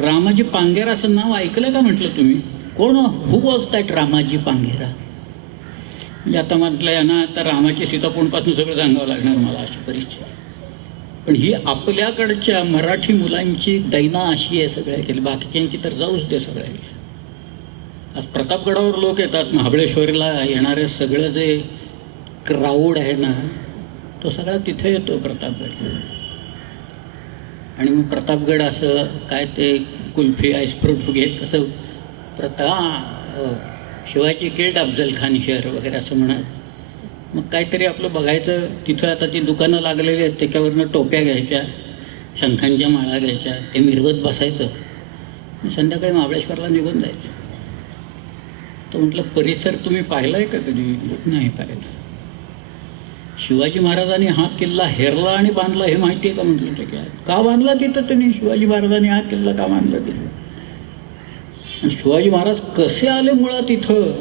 रामाजी पांगेरा असं नाव ऐकलं का म्हटलं तुम्ही, कोण, who was that Ramaji Pangera. म्हणजे आता म्हटलं आहे ना, आता रामाची सीताकोणपासून सगळं सांगावं लागणार मला, अशी परिस्थिती. पण ही आपल्याकडच्या मराठी मुलांची दैना अशी आहे सगळ्या केली, बाकीच्यांची तर जाऊच दे सगळ्या. आज प्रतापगडावर लोक येतात, महाबळेश्वरला येणारे सगळं जे क्राऊड आहे ना, तो सगळा तिथे येतो प्रतापगड. आणि मग प्रतापगड असं काय ते कुल्फी आईस्फ्रूट घेत असं शिवाजी किल्ड अफजल खान शहर वगैरे असं म्हणत. मग काहीतरी आपलं बघायचं तिथं. आता ती दुकानं लागलेली आहेत, त्याच्यावरनं टोप्या घ्यायच्या, शंखांच्या माळा घ्यायच्या, ते मिरवत बसायचं. संध्याकाळी महाबळेश्वरला निघून जायचं. तो म्हटलं परिसर तुम्ही पाहिला आहे का कधी. नाही पाहिलं. शिवाजी महाराजांनी हा किल्ला हेरला आणि बांधला हे माहिती आहे का म्हटलं. ते काय का बांधला तिथं त्यांनी, शिवाजी महाराजांनी हा किल्ला का बांधला तिथं, आणि शिवाजी महाराज कसे आले मुळात इथं.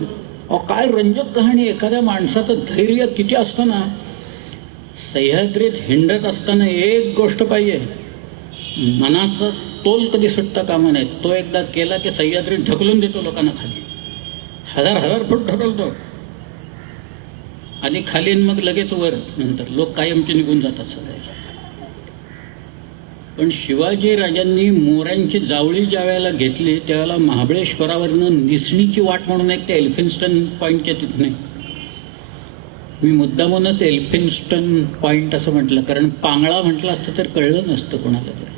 काय रंजक कहाणी. एखाद्या माणसाचं धैर्य किती असतं ना. सह्याद्रीत हिंडत असताना एक गोष्ट पाहिजे, मनाचा तोल कधी सुटता कामा नये. तो एकदा केला की सह्याद्रीत ढकलून देतो लोकांना खाली, 1000 फूट ढकलतो. आधी खाली मग लगेच वर, नंतर लोक कायमचे निघून जातात सगळे. पण शिवाजी राजांनी मोऱ्यांची जावळी ज्या वेळेला घेतली त्यावेळेला महाबळेश्वरावरनं निसणीची वाट म्हणून एक ते एल्फिन्स्टन पॉईंटच्या तिथं नाही. मी मुद्दामूनच एल्फिन्स्टन पॉईंट असं म्हटलं, कारण पांगळा म्हटलं असतं तर कळलं नसतं कोणाला तरी.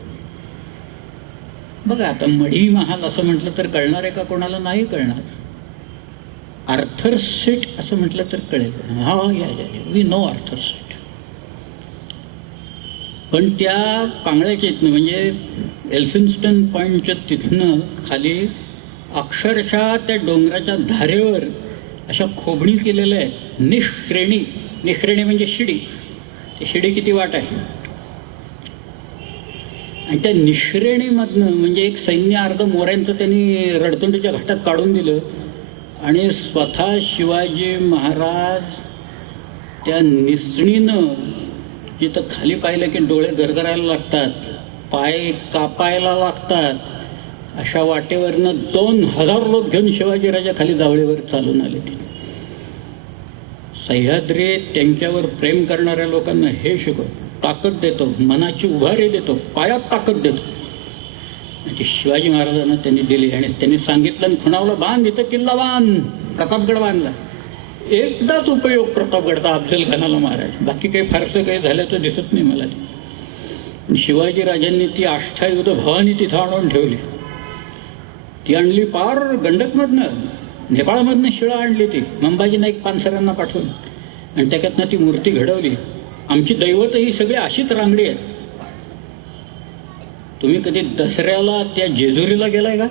बघा आता मढी महाल असं म्हटलं तर कळणार आहे का कोणाला, नाही कळणार. आर्थर सीट असं म्हटलं तर कळेल, हा या वी नो आर्थर सीट. पण त्या पांगळ्याच्या इथनं म्हणजे एल्फिन्स्टन पॉईंटच्या तिथनं खाली अक्षरशः त्या डोंगराच्या धारेवर अशा खोबणी केलेल्या आहेत, निश्रेणी. निश्रेणी म्हणजे शिडी. ती शिडी किती वाट आहे. आणि त्या निश्रेणीमधनं म्हणजे एक सैन्य अर्ध मोऱ्यांचं त्यांनी रडतुंडीच्या घाटात काढून दिलं. आणि स्वतः शिवाजी महाराज त्या निसणीनं जिथं खाली पाहिलं की डोळे गरगरायला लागतात, पाय कापायला लागतात, अशा वाटेवरनं 2000 लोक घेऊन शिवाजीराजा खाली जावळीवर चालून आले. ते सह्याद्री त्यांच्यावर प्रेम करणाऱ्या लोकांना हे शिकवतो, ताकद देतो, मनाची उभारी देतो, पायात ताकद देतो. आणि शिवाजी महाराजांना त्यांनी दिली. आणि त्यांनी सांगितलं खुणावलं, बांध इथं किल्ला बांध. प्रतापगड बांधला. एकदाच उपयोग प्रतापगडचा अफजल खानाला मारायचा, बाकी काही फारसं काही झाल्याचं दिसत नाही मला. शिवाजी राजांनी ती आष्ठायुध भवानी तिथं आणून ठेवली. ती आणली पार गंडकमधनं, नेपाळमधनं शिळा आणली ती मंबाजी नाईक पानसरांना पाठवून, आणि त्याच्यातनं ती मूर्ती घडवली. आमची दैवत ही सगळी अशीच रांगडी आहेत. तुम्ही कधी दसऱ्याला त्या जेजुरीला गेलाय का.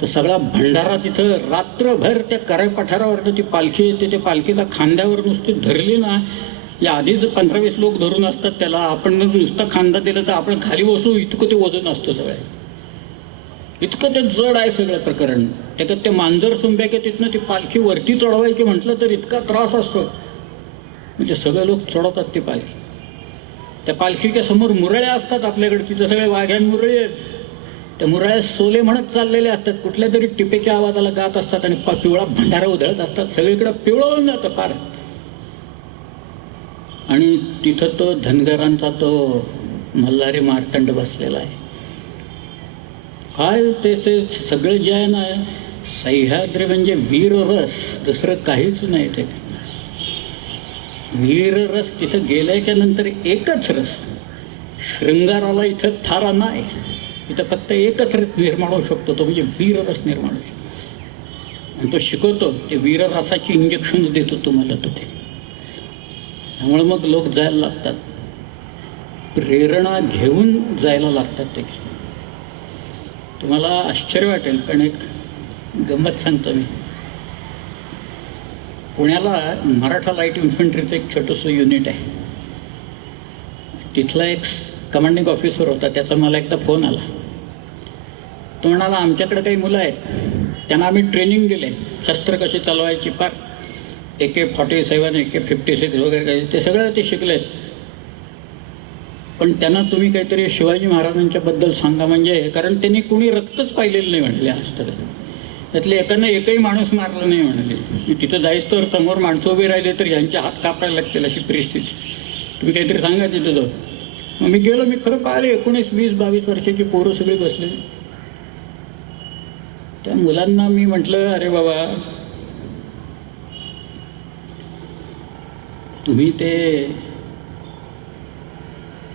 तर सगळा भंडारा तिथं रात्रभर त्या कराय पठारावरनं ती पालखी येते. त्या पालखीचा खांद्यावर नुसती धरली ना, या आधीच 15-20 लोक धरून असतात त्याला. आपण नुसता खांदा दिला तर आपण खाली बसू इतकं ते वजन असतं सगळं, इतकं ते जड आहे सगळं प्रकरण. त्याच्यात ते मांजर सुंब्याच्या तिथनं ती पालखी वरती चढवायची म्हटलं तर इतका त्रास असतो. म्हणजे सगळे लोक चढवतात ती पालखी. त्या पालखीच्या समोर मुरळ्या असतात आपल्याकडे, तिथं सगळे वाघ्यान मुरळी आहेत. त्या मुरळ्या सोले म्हणत चाललेले असतात, कुठल्या तरी टिपेच्या आवाजाला गात असतात आणि पिवळा भंडारा उधळत असतात. सगळीकडं पिवळवून जातं पार. आणि तिथं तो धनगरांचा तो मल्हारी मार्तंड बसलेला आहे. काय ते सगळं जे आहे ना, सह्याद्री म्हणजे वीररस, दुसरं काहीच नाही. ते वीररस तिथं गेल्याच्या नंतर एकच रस. शृंगाराला इथं थारा नाही, इथं फक्त एकच रस निर्माण होऊ शकतो, तो म्हणजे वीररस निर्माण होऊ शकतो. आणि तो शिकवतो ते वीररसाची इंजेक्शन देतो तुम्हाला तो ते. त्यामुळे मग लोक जायला लागतात, प्रेरणा घेऊन जायला लागतात ते. तुम्हाला आश्चर्य वाटेल पण एक गंमत सांगतो मी. पुण्याला मराठा लाईट इन्फंट्रीचं एक छोटंसं युनिट आहे. तिथला एक कमांडिंग ऑफिसर होता, त्याचा मला एकदा फोन आला. तो म्हणाला आमच्याकडे काही मुलं आहेत, त्यांना आम्ही ट्रेनिंग दिले, शस्त्र कशी चालवायची, पार AK-47 AK-56 वगैरे काही ते सगळं ते शिकलेत. पण त्यांना तुम्ही काहीतरी शिवाजी महाराजांच्याबद्दल सांगा, म्हणजे कारण त्यांनी कुणी रक्तच पाहिलेलं नाही म्हणाले आज तर. त्यातले एकानं एकही माणूस मारला नाही म्हणाले. तिथं जायचं तर समोर माणसं उभी राहिले तर यांचे हात कापायला लागतील अशी परिस्थिती. तुम्ही काहीतरी सांगा तिथं जाऊन. मग मी गेलो, मी खरं पाहिले 19, 20, 22 वर्षाची पोरं सगळी बसले. त्या मुलांना मी म्हटलं, अरे बाबा तुम्ही ते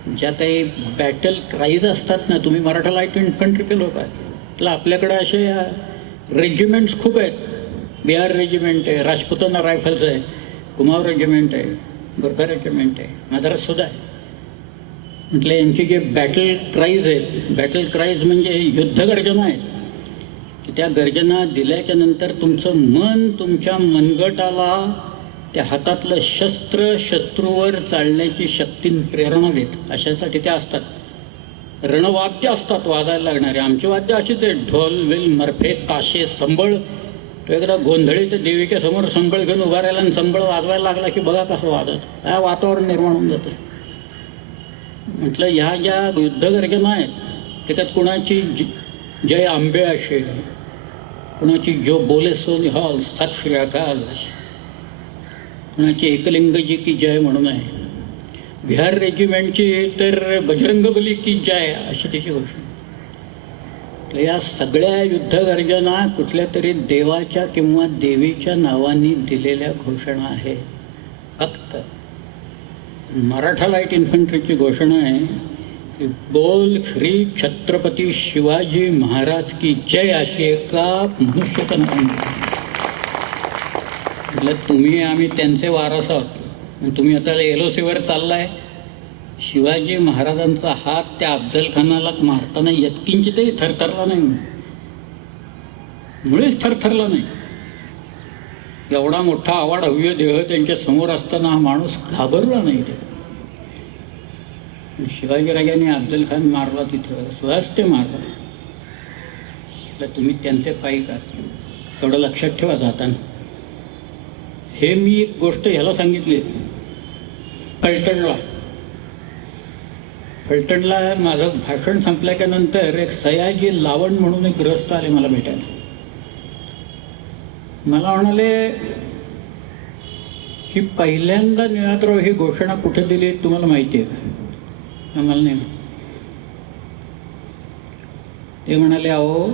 ज्या काही बॅटल क्राईज असतात ना, तुम्ही मराठा लाईट इन्फंट्री लोक आहात, आपल्याकडे असे रेजिमेंट्स खूप आहेत. बिहार रेजिमेंट आहे, राजपुताना रायफल्स आहे, कुमाव रेजिमेंट आहे, गोरखा रेजिमेंट आहे, मद्राससुद्धा आहे. म्हटलं यांची जे बॅटल क्राईज आहेत, बॅटल क्राईज म्हणजे युद्ध गर्जना आहेत, की त्या गर्जना दिल्याच्या नंतर तुमचं मन तुमच्या मनगटाला त्या हातातलं शस्त्र शत्रूवर चालण्याची शक्ती प्रेरणा देत. अशासाठी त्या असतात. रणवाद्य असतात वाजायला लागणारे. आमची वाद्य अशीच आहे, ढोल वेल मर्फे ताशे संबळ. तो एकदा गोंधळी तर देवीच्या समोर संबळ घेऊन उभा राहिला आणि संबळ वाजवायला लागला की बघा कसं वाजत, काय वातावरण निर्माण होऊन जातं. म्हटलं ह्या ज्या युद्धगर्जना आहेत त्याच्यात कुणाची जय आंबे असे, कुणाची जो बोले सो निहाल सत श्री अकाल अशी, कुणाची एकलिंगजी की जय म्हणून आहे. बिहार रेजिमेंटची तर बजरंगबली की जय अशी त्याची घोषणा. तर या सगळ्या युद्धगर्जना कुठल्या तरी देवाच्या किंवा देवीच्या नावाने दिलेल्या घोषणा आहे. फक्त मराठा लाईट इन्फंट्रीची घोषणा आहे की बोल श्री छत्रपती शिवाजी महाराज की जय अशी एका मनुष्याचं नाव. म्हटलं तुम्ही आम्ही त्यांचे वारस आहोत, तुम्ही आता LOCवर चाललाय. शिवाजी महाराजांचा हात त्या अफजलखानाला मारताना यत्किंचितही थरथरला नाही, मुळेच थरथरला नाही. एवढा मोठा आवाढव्य देह त्यांच्या समोर असताना हा माणूस घाबरला नाही. ते शिवाजीराजांनी अफजलखान मारला, तिथं स्वहस्ते मारला. म्हटलं तुम्ही त्यांचे पायिक आहात, एवढं लक्षात ठेवा जाताना. हे मी एक गोष्ट ह्याला सांगितली फलटणला माझं भाषण संपल्याच्या नंतर एक सयाजी लावण म्हणून एक ग्रस्त आले मला भेटायला. मला म्हणाले ही पहिल्यांदा निळातराव ही घोषणा कुठे दिली तुम्हाला माहिती आहे का? मला नाही. ते म्हणाले अहो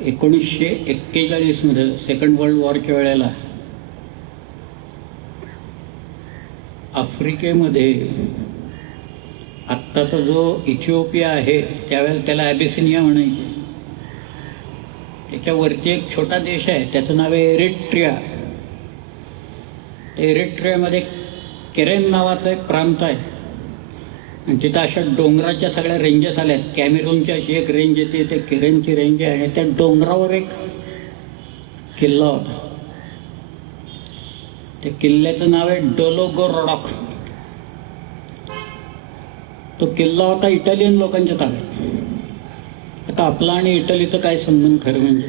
1941 सेकंड वर्ल्ड वॉरच्या वेळेला आफ्रिकेमध्ये आत्ताचा जो इथिओपिया आहे त्यावेळेला त्याला ॲबिसिनिया म्हणायचे. त्याच्यावरती एक छोटा देश आहे त्याचं नाव आहे एरिट्रिया. एरिट्रियामध्ये केरेन नावाचा एक प्रांत आहे आणि तिथं अशा डोंगराच्या सगळ्या रेंजेस आल्यात. कॅमेरूनची अशी एक रेंज येते, ते केरेनची रेंज आहे आणि त्या डोंगरावर एक किल्ला होता. त्या किल्ल्याचं नाव आहे डोलोगोरोडॉक. तो किल्ला होता इटालियन लोकांच्या ताब्यात. आता आपला आणि इटलीचं काय संबंध खरं म्हणजे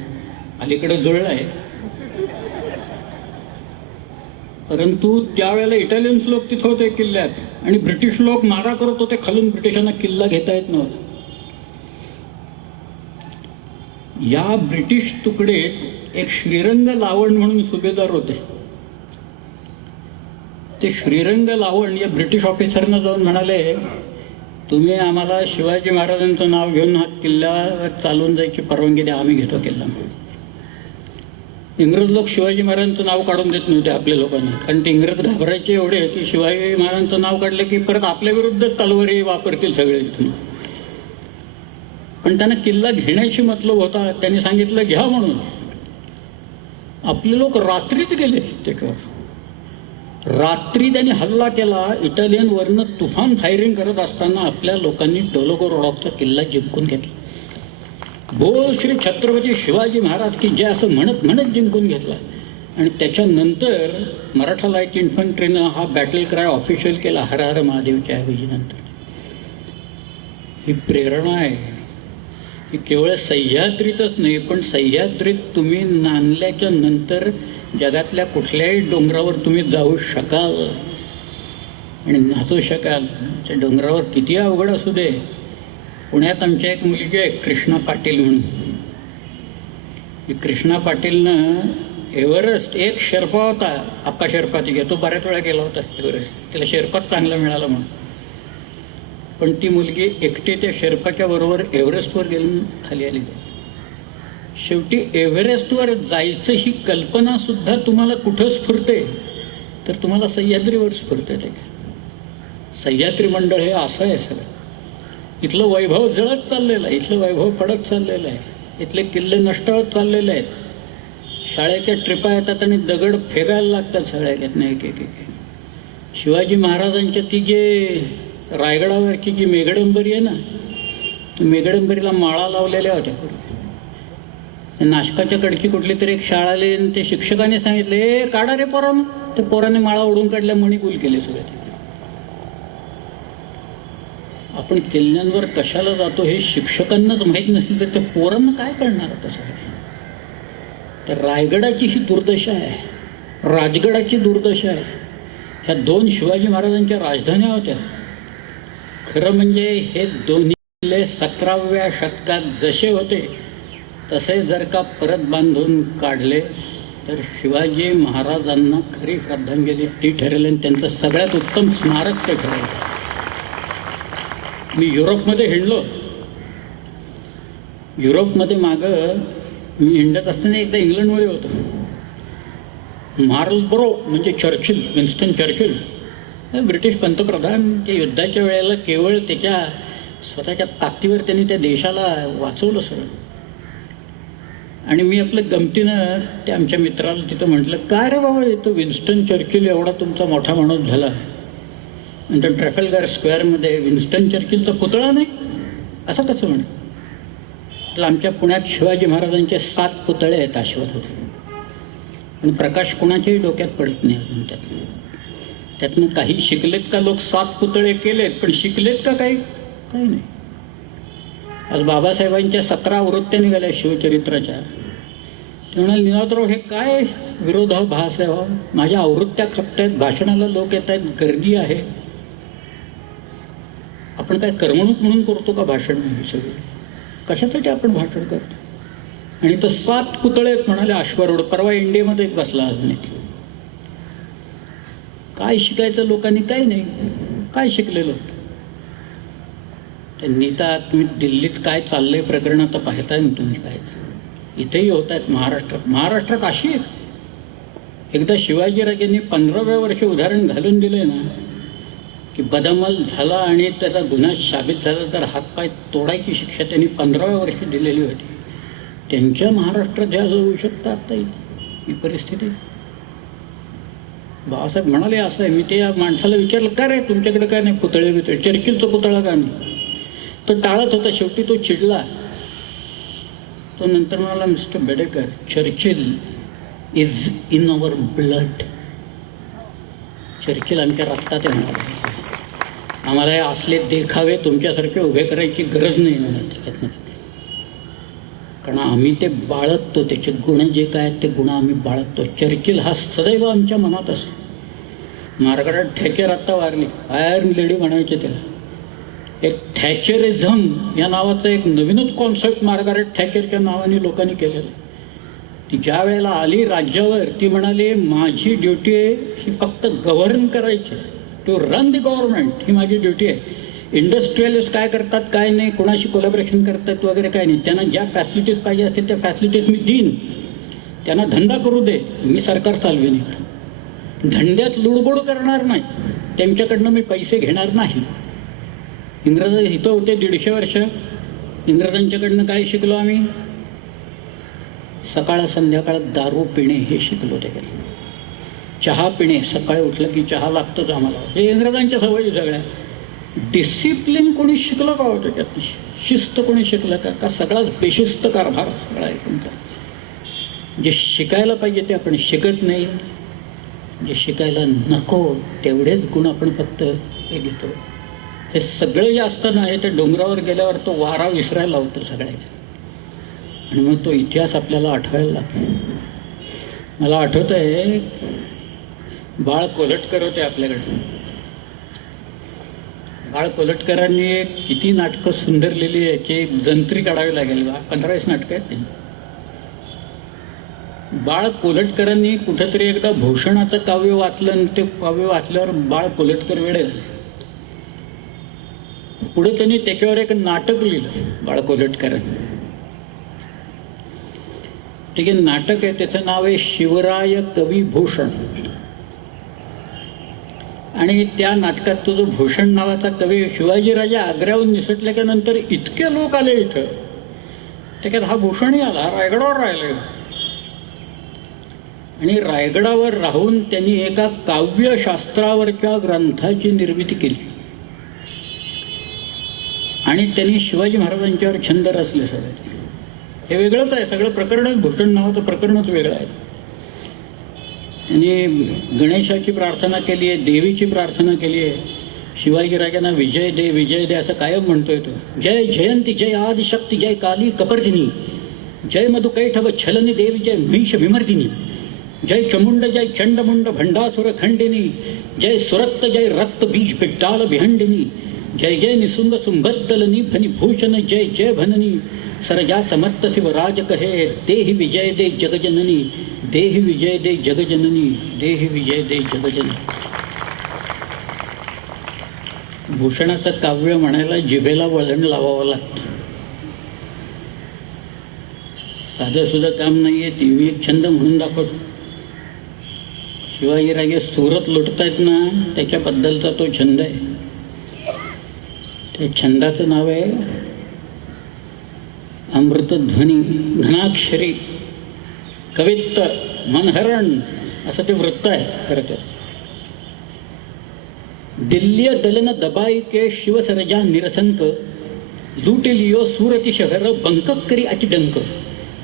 अलीकडे जुळलं आहे, परंतु त्यावेळेला इटालियन्स लोक तिथं होते किल्ल्यात आणि ब्रिटिश लोक मारा करत होते खालून. ब्रिटिशांना किल्ला घेता येत नव्हता. या ब्रिटिश तुकडेत एक श्रीरंग लावण म्हणून सुभेदार होते. ते श्रीरंग लावण या ब्रिटिश ऑफिसरनं जाऊन म्हणाले तुम्ही आम्हाला शिवाजी महाराजांचं नाव घेऊन हा किल्ल्यावर चालून जायची परवानगी द्या, आम्ही घेतो किल्ला. इंग्रज लोक शिवाजी महाराजांचं नाव काढून देत नव्हते आपल्या लोकांना, कारण ते इंग्रज घाबरायचे एवढे की शिवाजी महाराजांचं नाव काढलं की परत आपल्या विरुद्ध तलवारी वापरतील सगळे इथून. पण त्यांना किल्ला घेण्याशी मतलब होता. त्यांनी सांगितलं घ्या म्हणून. आपले लोक रात्रीच गेले त्याच्यावर. रात्री त्यांनी हल्ला केला. इटालियनवरनं तुफान फायरिंग करत असताना आपल्या लोकांनी डोलोगोरोडॉचा किल्ला जिंकून घेतला. बोल श्री छत्रपती शिवाजी महाराज की जय असं म्हणत म्हणत जिंकून घेतला. आणि त्याच्यानंतर मराठा लाईट इन्फंट्रीनं हा बॅटल क्राय ऑफिशियल केला, हर हर महादेवच्या ऐवजीनंतर. ही प्रेरणा आहे. ही केवळ सह्याद्रीतच नाही, पण सह्याद्रीत तुम्ही नांदल्याच्या नंतर जगातल्या कुठल्याही डोंगरावर तुम्ही जाऊ शकाल आणि नाचू शकाल. त्या डोंगरावर किती अवघड असू दे. पुण्यात आमच्या एक मुलगी आहे कृष्णा पाटील म्हणून. ही कृष्णा पाटीलनं एव्हरेस्ट, एक शेर्पा होता आप्पा शेर्पा, तिघे तो बऱ्याच वेळा गेला होता एव्हरेस्ट, तिला शेर्पाच चांगला मिळाला म्हणून. पण ती मुलगी एकटी त्या शेर्पाच्या बरोबर एव्हरेस्टवर गेली, खाली आली. शेवटी एव्हरेस्टवर जायचं ही कल्पनासुद्धा तुम्हाला कुठं स्फुरते तर तुम्हाला सह्याद्रीवर स्फुरते. ते सह्याद्री मंडळ हे असं आहे सगळं. इथलं वैभव जळत चाललेलं आहे, इथलं वैभव पडत चाललेलं आहे, इथले किल्ले नष्ट होत चाललेले आहेत. शाळेच्या ट्रिपा येतात आणि दगड फेकायला लागतात सगळ्यात एक एक एक. शिवाजी महाराजांच्या ती जे रायगडावरची जी मेघडंबरी आहे ना, मेघडंबरीला माळा लावलेल्या होत्या. नाशकाच्या कडची कुठली तरी एक शाळा आली आणि ते शिक्षकाने सांगितले, ए काढा रे पोरानं. ते पोराने माळा ओढून काढल्या, मणी गुल केले सगळे. आपण किल्ल्यांवर कशाला जातो हे शिक्षकांनाच माहीत नसेल तर त्या पोरांना काय कळणार आता सगळं. तर रायगडाची ही दुर्दशा आहे, राजगडाची दुर्दशा आहे. ह्या दोन शिवाजी महाराजांच्या राजधान्या होत्या. खरं म्हणजे हे दोन्ही किल्ले 17व्या शतकात जसे होते तसे जर का परत बांधून काढले तर शिवाजी महाराजांना खरी श्रद्धांजली ती ठरेल आणि त्यांचं सगळ्यात उत्तम स्मारक ते ठरेल. मी युरोपमध्ये हिंडलो. युरोपमध्ये मागं मी हिंडत असताना एकदा इंग्लंडमध्ये होतो. मार्लबरो म्हणजे चर्चिल, विन्स्टन चर्चिल, ब्रिटिश पंतप्रधान. ते युद्धाच्या वेळेला केवळ त्याच्या स्वतःच्या ताकदीवर त्यांनी त्या देशाला वाचवलं सगळं. आणि मी आपलं गमतीनं ते आमच्या मित्राला तिथं म्हटलं, काय रे बाबा तो विन्स्टन चर्चिल एवढा तुमचा मोठा माणूस झाला आणि तो ट्रॅफल्गर स्क्वेअरमध्ये विन्स्टन चर्चिलचा पुतळा नाही, असं कसं म्हणे. तर आमच्या पुण्यात शिवाजी महाराजांचे 7 पुतळे आहेत अश्वत्थ. पण प्रकाश कोणाच्याही डोक्यात पडत नाही अजून. त्यातनं काही शिकलेत का लोक? 7 पुतळे केलेत, पण शिकलेत का काही? काही नाही. आज बाबासाहेबांच्या 17 आवृत्त्या निघाल्या शिवचरित्राच्या. ते म्हणाले, निनादराव हे काय विरोधाभास आहे? माझ्या आवृत्त्या खपत आहेत, भाषणाला लोक येत आहेत, गर्दी आहे. आपण काय करमणूक म्हणून करतो का भाषण? सगळं कशासाठी आपण भाषण करतो? आणि तर 7 पुतळे म्हणाले अश्वारूढ. परवा इंडियामध्ये एक बसला अजून एक. काय शिकायचं लोकांनी? काही नाही. काय शिकलेलं? त्यांनी तर तुम्ही दिल्लीत काय चाललंय प्रकरण आता पाहताय ना तुम्ही. काय इथेही होत आहेत महाराष्ट्रात अशी. एकदा शिवाजीराजांनी 15व्या वर्षी उदाहरण घालून दिले ना की बदअमल झाला आणि त्याचा गुन्हा साबित झाला तर हातपाय तोडायची शिक्षा त्यांनी 15व्या वर्षी दिलेली होती. त्यांच्या महाराष्ट्रात ह्या होऊ शकतात आता ही परिस्थिती. बाबासाहेब म्हणाले असं आहे. मी ते या माणसाला विचारलं, का रे तुमच्याकडे काय नाही पुतळे बितळे? चर्चिलचा पुतळा का नाही? तो टाळत होता. शेवटी तो चिडला. तो नंतर म्हणाला, mister Bedekar, Churchill is in our blood. Churchill आमच्या रक्तात आहे म्हणाला. आम्हाला हे असले देखावे तुमच्यासारखे उभे करायची गरज नाही म्हणाल त्याच्यातनं. कारण आम्ही ते बाळगतो, त्याचे गुण जे काय आहेत ते गुण आम्ही बाळगतो. चर्चिल हा सदैव आमच्या मनात असतो. मार्गारेट थॅचर आत्ता वारली, आयर्न लेडी म्हणायचे त्याला. एक थॅचरिझम या नावाचा एक नवीनच कॉन्सेप्ट मार्गारेट थॅचरच्या नावाने लोकांनी केलेलं. ती ज्या वेळेला आली राज्यावर ती म्हणाली, माझी ड्युटी आहे ही फक्त गव्हर्न करायची, टू रन दी गव्हर्नमेंट, ही माझी ड्युटी आहे. इंडस्ट्रियलिस्ट काय करतात काय नाही, कोणाशी कोलॅबरेशन करतात वगैरे काय नाही. त्यांना ज्या फॅसिलिटीज पाहिजे असतील त्या फॅसिलिटीज मी देईन. त्यांना धंदा करू दे, मी सरकार चालवेन. इकडं धंद्यात लुडबुड करणार नाही, त्यांच्याकडनं मी पैसे घेणार नाही. इंग्रज इथं होते 150 वर्ष. इंग्रजांच्याकडनं काय शिकलो आम्ही? सकाळ संध्याकाळ दारू पिणे हे शिकलो त्याच्यात. चहा पिणे, सकाळी उठलं की चहा लागतोच आम्हाला, हे इंग्रजांच्या सवयी सगळ्या. डिसिप्लिन कोणी शिकलं का होतं त्यात? शिस्त कोणी शिकलं का सगळाच बेशिस्त कारभार सगळा ऐकून का? जे शिकायला पाहिजे ते आपण शिकत नाही, जे शिकायला नको तेवढेच गुण आपण फक्त हे घेतो. हे सगळं जे असतं ना, हे ते डोंगरावर गेल्यावर तो वारा विसरायला लावतो सगळ्याला, आणि मग तो इतिहास आपल्याला आठवायला लागतो. मला आठवतं आहे, बाळ कोल्हटकर होते आपल्याकडे. बाळ कोल्हटकरांनी किती नाटकं सुंदर लिहिली आहे, की जंत्री काढावी लागेल. 15-20 नाटकं आहेत ते. बाळ कोल्हटकरांनी कुठंतरी एकदा भूषणाचं काव्य वाचलं, आणि ते काव्य वाचल्यावर बाळ कोल्हटकर वेडे झाले. पुढे त्यांनी त्याच्यावर एक नाटक लिहिलं बाळ कोल्हटकरांनी. ते नाटक आहे, त्याचं नाव आहे शिवराय कवी भूषण. आणि त्या नाटकात तो जो भूषण नावाचा कवी, शिवाजीराजा आग्र्याहून निसटल्यानंतर इतके लोक आले इथं, त्याच्यात हा भूषणही आला, रायगडावर राहिले. आणि रायगडावर राहून त्यांनी एका काव्यशास्त्रावरच्या ग्रंथाची निर्मिती केली. आणि त्यांनी शिवाजी महाराजांच्यावर छंद रचले सगळे. हे वेगळंच आहे सगळं प्रकरणच, भूषण नावाचं प्रकरणच वेगळं आहे. त्यांनी गणेशाची प्रार्थना केली आहे, देवीची प्रार्थना केली आहे. शिवाजीराजांना विजय दे असं कायम म्हणतोय तो. जय जयंती, जय आदिशक्ती, जय काली कपर्दिनी, जय मधुकैठव छलनी देवी, जय महिष विमर्दिनी, जय चमुंड, जय चंडमुंड भंडासुर खंडिनी, जय सुरक्त, जय रक्त बीज बिड्डाल भिहंडिनी, जय जय निसुंग सुंभद्दलनी फनी भूषण, जय जय भननी, सरजा समर्थ शिवराज कहे, देहि विजय दे जगजननी, देहि विजय दे जगजननी, देहि विजय दे जगजननी. भूषणाचं काव्य म्हणायला जिभेला वळण लावावं लागतं. साधं सुद्धा काम नाही आहे. ती मी एक छंद म्हणून दाखवतो. शिवाजीराजे सुरत लुटतायत ना, त्याच्याबद्दलचा तो छंद आहे. त्या छंदाचं नाव आहे अमृतध्वनी, घनाक्षरी, कवित्त, मनहरण असं ते वृत्त आहे खरं तर. दिल्लीय दलन दबाई के शिव सरजा निरसंक, लूट लियो सूरती शहर बंकक करी अति डंक,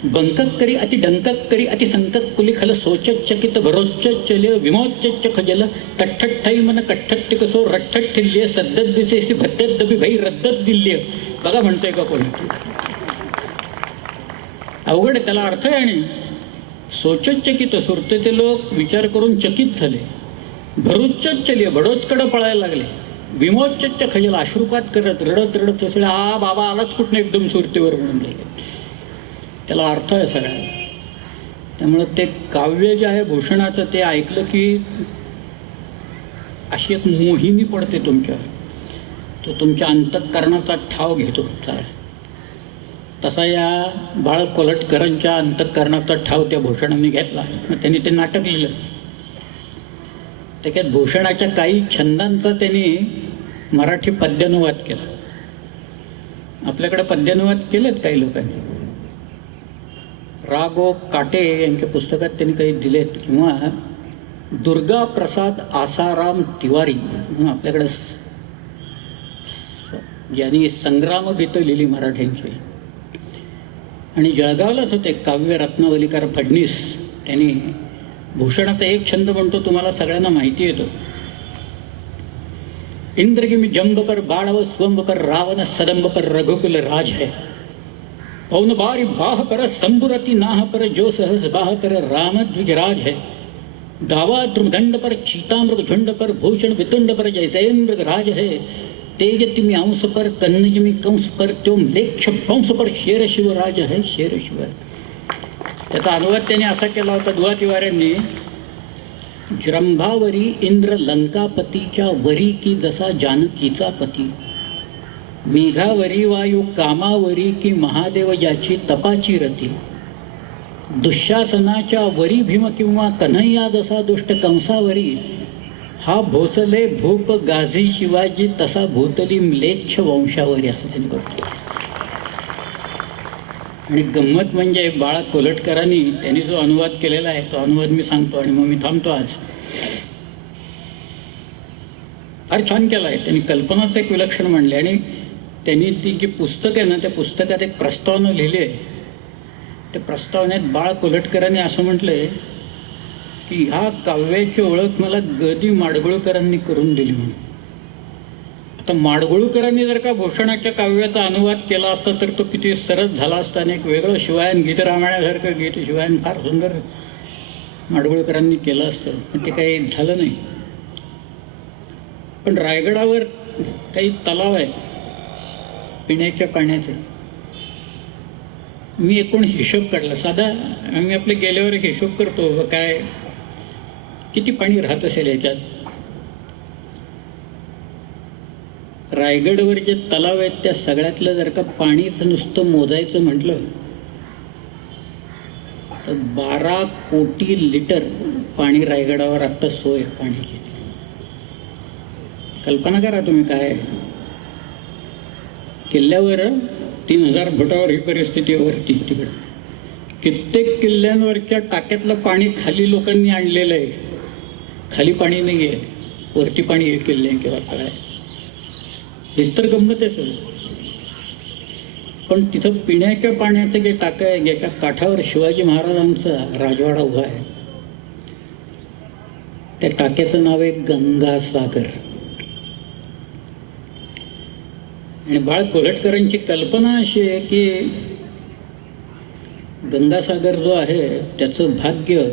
बंकक करी अति डंकक करी अति संकक कुलिखल सोचत चकित भरोच्च चल्य विमोच्च खजल तठ्ठठ्ठाई मन कठ्ठट्ट कसो रठ्ठट ठिल्य सद्दत दिसेसी भद्दत दबी भई रद्दत दिल्य. बघा म्हणतोय का कोणी? अवघड आहे, त्याला अर्थ आहे. आणि सोचत चकित सुरते ते लोक विचार करून चकित झाले. भरूच्च चल्य भडोचकडं पळायला लागले. विमोच्च खजल अश्रुपात करत रडत रडत असेल, हा बाबा आलाच कुठनं एकदम सुरतेवर म्हणून लागले. त्याला अर्थ आहे सगळ्या. त्यामुळं ते काव्य जे आहे भूषणाचं, ते ऐकलं की अशी एक मोहिनी पडते तुमच्यावर. तो तुमच्या अंतःकरणाचा ठाव घेतो. तसा या बाळ कोल्हटकरांच्या अंतःकरणाचा ठाव त्या भूषणाने घेतला. मग त्यांनी ते नाटक लिहिलं. त्याच्यात भूषणाच्या काही छंदांचा त्यांनी मराठी पद्यानुवाद केला. आपल्याकडे पद्यानुवाद केलेत काही लोकांनी. रागो काटे यांच्या पुस्तकात त्यांनी काही दिलेत. किंवा दुर्गा प्रसाद आसाराम तिवारी म्हणून आपल्याकडे यांनी संग्राम गीतं लिहिली मराठ्यांची. आणि जळगावलाच होते काव्य रत्नावलीकार फडणीस. त्यांनी भूषणाचा एक छंद म्हणतो, तुम्हाला सगळ्यांना माहिती येतो. इंद्रगिमी जंब पर बाळव स्वंब पर रावण सदंब पर रघुकुल राज है, पौन बारी बाह पर संबुरति नाह पर जो सहस बाह पर राम द्विजराज है, दावा द्रुमदंड पर चीतामृग झुंड पर भूषण वितुंड पर जयसेन्द्र राज है, तेज तिमी अंश पर कन्नजमी कंस पर त्यो म्लेच्छ वंश पर शेर शिवराज है, शेर शिव. त्याचा अनुवाद त्याने असा केला होता दुवा तिवाऱ्यांनी. जृंभावरी इंद्र लंकापतीच्या वरी की जसा जानकीचा पती, मेघावरी वायू कामावरी की महादेव ज्याची तपाची रती, दुःशासनाच्या वरी भीम किंवा कन्हैया जसा दुष्ट कंसावरी, हा भोसले भूप गाझी शिवाजी तसा भूतली म्लेच्छ वंशावरी, असं त्यांनी करतो. आणि गंमत म्हणजे बाळा कोलटकरांनी त्यांनी जो अनुवाद केलेला आहे तो अनुवाद मी सांगतो आणि मग मी थांबतो आज. फार छान केला आहे त्यांनी, कल्पनाच एक विलक्षण मांडली. आणि त्यांनी ती जी पुस्तक आहे ना, त्या पुस्तकात एक प्रस्तावना लिहिली आहे. त्या प्रस्तावनेत बाळा कोलटकरांनी असं म्हटलं आहे की ह्या काव्याची ओळख मला ग. दी. माडगुळकरांनी करून दिली म्हणून. आता माडगुळकरांनी जर का भूषणाच्या काव्याचा अनुवाद केला असता तर तो किती सरस झाला असता. आणि एक वेगळं शिवायन गीत रामायणासारखं गीत शिवायन फार सुंदर माडगुळकरांनी केलं असतं, पण ते काही झालं नाही. पण रायगडावर काही तलाव आहेत पिण्याच्या पाण्याचे. मी एकूण हिशोब काढला. साधा आम्ही आपले गेल्यावर एक हिशोब करतो काय किती पाणी राहत असेल याच्यात. रायगडवर जे तलाव आहेत त्या सगळ्यातलं जर का पाणीच नुसतं मोजायचं म्हटलं तर 12 कोटी लिटर पाणी रायगडावर आत्ता सोय पाण्याची. कल्पना करा तुम्ही काय. किल्ल्यावर 3000 फुटावर ही परिस्थिती वरती तिकडं. कित्येक किल्ल्यांवरच्या टाक्यातलं पाणी खाली लोकांनी आणलेलं आहे. खाली पाणी नाही आहे, वरती पाणी आहे किल्ल्या किंवा काय. हेच तर गंमत आहे सगळं. पण तिथं पिण्याच्या पाण्याचं जे टाकं आहे, ज्याच्या काठावर शिवाजी महाराजांचा राजवाडा उभा आहे, त्या टाक्याचं नाव आहे गंगासागर. आणि बाळ कोलटकरांची कल्पना अशी आहे की गंगासागर जो आहे त्याचं भाग्य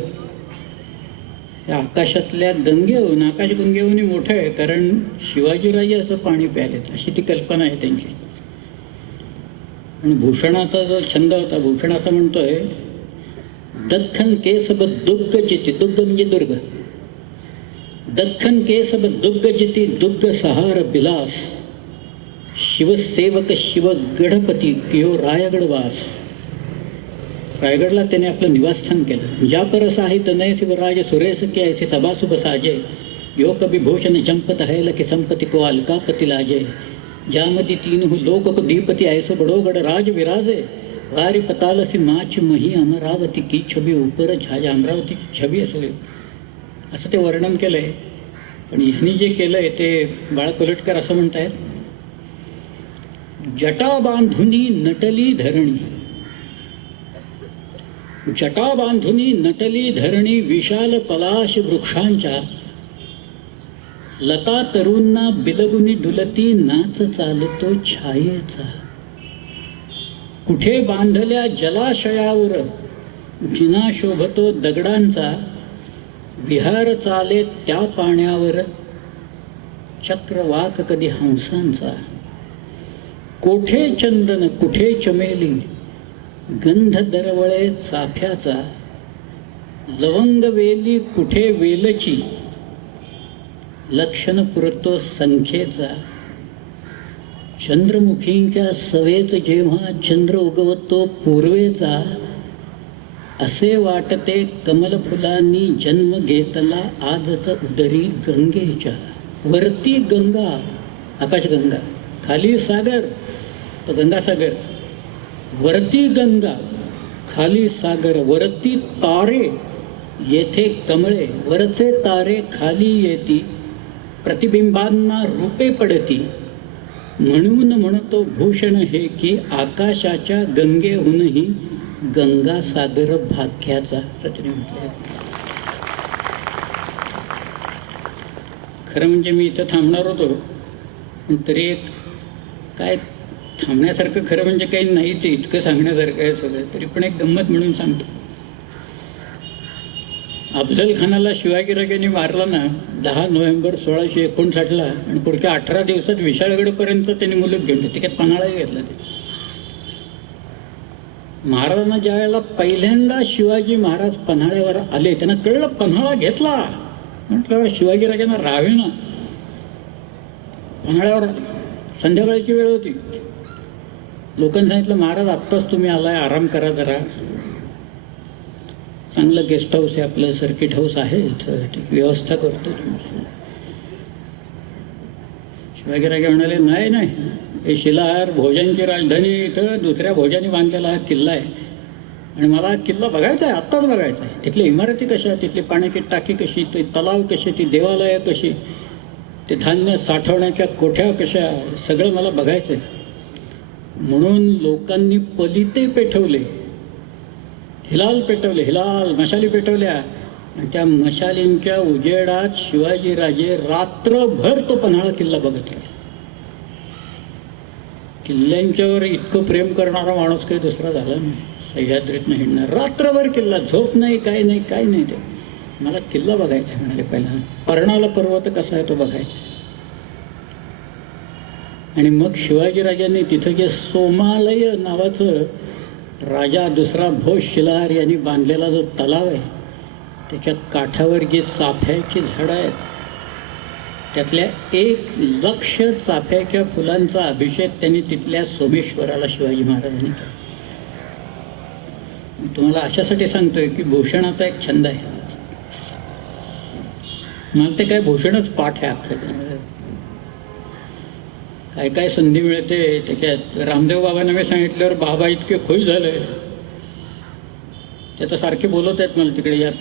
या आकाशातल्या गंगेहून, आकाशगंगेहूनही मोठं आहे, कारण शिवाजीराजे असं पाणी प्यालेत अशी ती कल्पना आहे त्यांची. आणि भूषणाचा जो छंद होता, भूषण असं म्हणतोय दख्खन के सब दुग्ग जिती, दुग्ग म्हणजे दुर्ग, दख्खन के सब दुग्ग जिती दुग्ग सहार बिलास, शिवसेवक शिव गढपती कियो रायगड वास. रायगडला त्याने आपलं निवासस्थान केलं. ज्या परस आहे तनय शिवराज सुरेश के ऐसे सभासुभ साजे, यो कभी भूषण चंपत है लखी संपत्ती को अलकापती लाजे, ज्यामध्ये तीन लोक को दीपती ऐसो बडोगड राज विराजे, वारी पतालसी माच मही अमरावती की छबी ऊपर झाजा. अमरावतीची छबी असं ते वर्णन केलं आहे. पण ह्यांनी जे केलं आहे ते बाळा कोलटकर असं म्हणत आहेत, जटा बांधुनी नटली धरणी, जटा बांधुनी नटली धरणी, विशाल पलाश वृक्षांच्या, लता तरुंना बिलगुनी डुलती, नाच चालतो छायेचा. कुठे बांधल्या जलाशयावर जिना शोभतो दगडांचा, विहार चाले त्या पाण्यावर, चक्रवाक कधी हंसांचा. कोठे चंदन कुठे चमेली, गंध दरवळे चाफ्याचा, लवंग वेली कुठे वेलची, लक्षण पुरतो संख्येचा. चंद्रमुखींच्या सवेच जेव्हा चंद्र उगवतो पूर्वेचा, असे वाटते कमल फुलांनी जन्म घेतला आजच उदरी गंगेच्या. वरती गंगा, आकाशगंगा, खाली सागर तो गंगासागर. वरती गंगा खाली सागर, वरती तारे येथे कमळे, वरचे तारे खाली येती, प्रतिबिंबांना रूपे पडती. म्हणून म्हणतो भूषण हे की आकाशाच्या गंगेहूनही गंगासागर भाग्याचा. सचिन म्हटलं. खरं म्हणजे मी इथं थांबणार होतो, पण तरी एक काय थांबण्यासारखं खरं म्हणजे काही नाही, ते इतकं सांगण्यासारखं आहे सगळं. तरी पण एक गंमत म्हणून सांगतो. अफजल खानाला शिवाजीराजांनी मारला ना 10 नोव्हेंबर 1659ला, आणि पुढच्या 18 दिवसात विशाळगडपर्यंत त्यांनी मुलूक घेऊन तिकडे पन्हाळाही घेतला. ते महाराजांना ज्या वेळेला पहिल्यांदा शिवाजी महाराज पन्हाळ्यावर आले, त्यांना कळलं पन्हाळा घेतला. म्हटलं शिवाजीराजांना राहावे ना. पन्हाळ्यावर संध्याकाळची वेळ होती. लोकांनी सांगितलं महाराज आत्ताच तुम्ही आलाय, आराम करा जरा. चांगलं गेस्ट हाऊस आहे आपलं, सर्किट हाऊस आहे इथं, व्यवस्था करतो. शिवाजीराजे म्हणाले, नाही नाही, हे शिलाहार भोजांची राजधानी, इथं दुसऱ्या भोजांनी बांधलेला हा किल्ला आहे आणि मला हा किल्ला बघायचा आहे, आत्ताच बघायचा आहे. तिथली इमारती कशा, तिथली पाण्याची टाकी कशी, ते तलाव कसे, ती देवालयं कशी, ते धान्य साठवण्याच्या कोठ्या कशा, सगळं मला बघायचं आहे. म्हणून लोकांनी पलिते पेटवले, हिलाल पेटवले, हिलाल मशाली पेटवल्या आणि त्या मशालींच्या उजेडात शिवाजीराजे रात्रभर तो पन्हाळा किल्ला बघत राहिले. किल्ल्यांच्यावर इतकं प्रेम करणारा माणूस काही दुसरा झाला नाही. सह्याद्रीतनं हिंडणार, रात्रभर किल्ला, झोप नाही, काय नाही, काय नाही. ते मला किल्ला बघायचा आहे म्हणाले. पहिला पर्णाला पर्वत कसा आहे तो बघायचा. आणि मग शिवाजीराजांनी तिथं जे सोमालय नावाचं राजा दुसरा भोज शिलाहार यांनी बांधलेला जो तलाव आहे, त्याच्यात काठावर जी चाफ्याची झाडं आहेत, त्यातल्या 1,00,000 चाफ्याच्या फुलांचा अभिषेक त्यांनी तिथल्या सोमेश्वराला शिवाजी महाराजांनी केला. तुम्हाला अशासाठी सांगतोय की भूषणाचा एक छंद आहे. मला ते काय भूषणच पाठ आहे अख्खं. काय काय संधी मिळते त्याच्यात. रामदेव बाबांना मी सांगितल्यावर बाबा इतके खुश झाले, ते तर सारखे बोलत आहेत मला तिकडे या.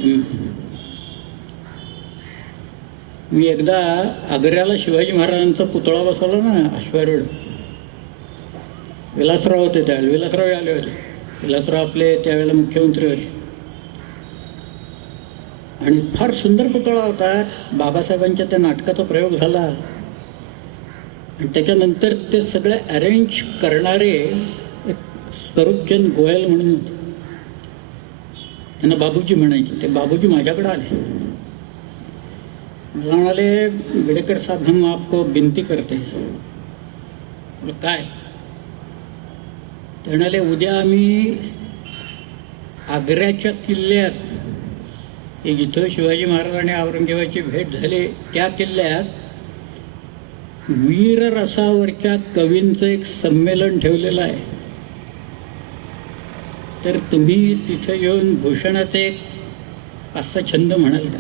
मी एकदा आग्र्याला शिवाजी महाराजांचा पुतळा बसवला ना अश्वारूढ. विलासराव होते त्यावेळेला, विलासराव आले होते. विलासराव आपले त्यावेळेला मुख्यमंत्री होते आणि फार सुंदर पुतळा होता. बाबासाहेबांच्या त्या नाटकाचा प्रयोग झाला आणि त्याच्यानंतर ते सगळे अरेंज करणारे एक स्वरूपचंद गोयल म्हणून होते, त्यांना बाबूजी म्हणायचे. ते बाबूजी माझ्याकडे आले, मला म्हणाले, बेडेकर साहब हम आपको विनती करते. काय? ते म्हणाले, उद्या आम्ही आग्र्याच्या किल्ल्यात, जिथं शिवाजी महाराज आणि औरंगजेबाची भेट झाली, त्या किल्ल्यात वीररसावरच्या कवींचं एक संमेलन ठेवलेलं आहे. तर तुम्ही तिथं येऊन भूषणाचे एक 5-6 छंद म्हणाल का?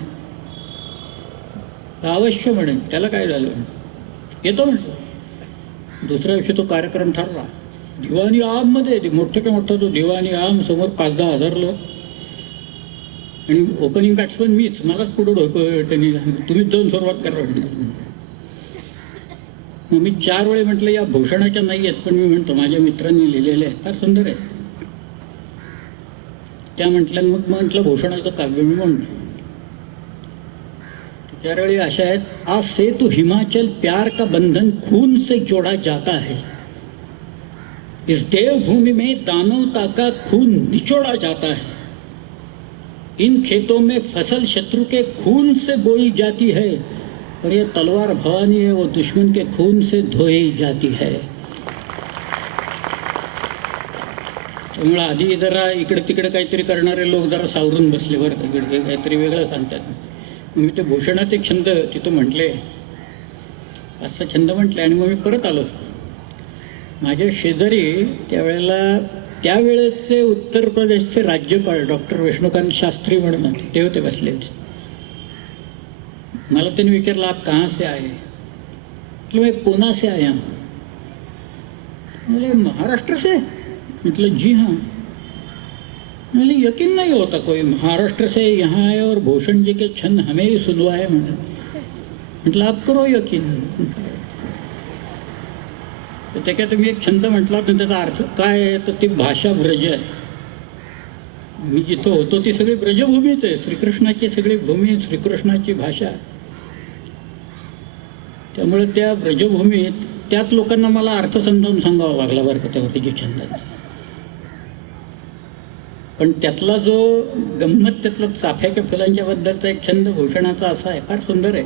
अवश्य म्हणेन. त्याला काय झालं? येतो म्हटलं. दुसऱ्या दिवशी तो कार्यक्रम ठरला. दिवाणी आममध्ये मोठ्या मोठा तो दिवाणी आम, समोर 5-10 हजार लोक आणि ओपनिंग बॅट्समन मीच. मलाच पुढं ढोकं त्यांनी, तुम्हीच जाऊन सुरुवात करा म्हटलं. मग मी 4 वेळे म्हटलं या भूषणाच्या नाही आहेत, पण मी म्हणतो माझ्या मित्रांनी लिहिलेले आहेत, फार सुंदर आहे. त्या म्हटल्या. मग म्हटलं भूषणाचं काव्य मी म्हणतो. त्यावेळी अशा आहेत. आज से तू हिमाचल प्यार का बंधन खून से जोड़ा जाता है, इस देवभूमि में दानवता का खून निचोड़ा जाता है, इन खेतों में फसल शत्रु के खून से बोई जाती है, और ये तलवार भवानी है वो दुश्मन के खून से धोई जाती है. त्यामुळे आधी जरा इकडे तिकडे काहीतरी करणारे लोक जरा सावरून बसले बरं का, इकडे काहीतरी वेगळं सांगतात. मी ते भूषणाचे छंद तिथं म्हटले, असं छंद म्हटले आणि मग मी परत आलो. माझ्या शेजारी त्यावेळेचे उत्तर प्रदेशचे राज्यपाल डॉक्टर विष्णुकांत शास्त्री म्हणून ते होते बसलेले. मला त्यांनी विचारलं, आप कहाँ से आए? मतलब मैं पूना से आया हूँ. बोले महाराष्ट्र से? मतलब जी हाँ. मुझे यकीन नहीं होता कोई महाराष्ट्र से यहाँ आए और भूषण जी के छंद हमें ही सुनवाए. म्हटलं आप करो यकीन. तर त्याच्यात मी एक छंद म्हटला, तर त्याचा अर्थ काय आहे, तर ती भाषा ब्रज आहे. मी जिथं होतो ती सगळी ब्रजभूमीच आहे, श्रीकृष्णाची सगळी भूमी, श्रीकृष्णाची भाषा. त्यामुळे त्या ब्रजभूमीत त्याच लोकांना मला अर्थ समजावून सांगावा लागला बरं का त्यावरती छंदांचा. पण त्यातला जो गंमत, त्यातला चाफ्याच्या फुलांच्या बद्दलचा एक छंद भूषणाचा असा आहे, फार सुंदर आहे.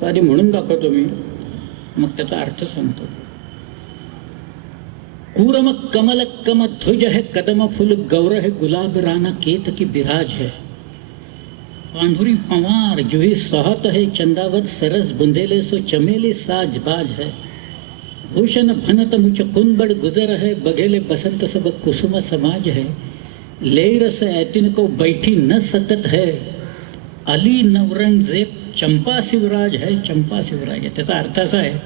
तो आधी म्हणून दाखवतो मी, मग त्याचा अर्थ सांगतो. कूरम कमल कम ध्वज है, कदम फुल गौर है, गुलाब राना केत की बिराज है, पांढुरी पवार जुही सहत है, चंदावत सरस बुंदेले सो चमेली साज बाज है, भूषण भनत मुच कुंबड़ गुजर है, बघेले बसंत सब कुसुम समाज है, ले रस ऐतिन को बैठी न सकत है, अली नवरंगजेब चंपा शिवराज है, चंपा शिवराज आहे. त्याचा अर्थ असा आहे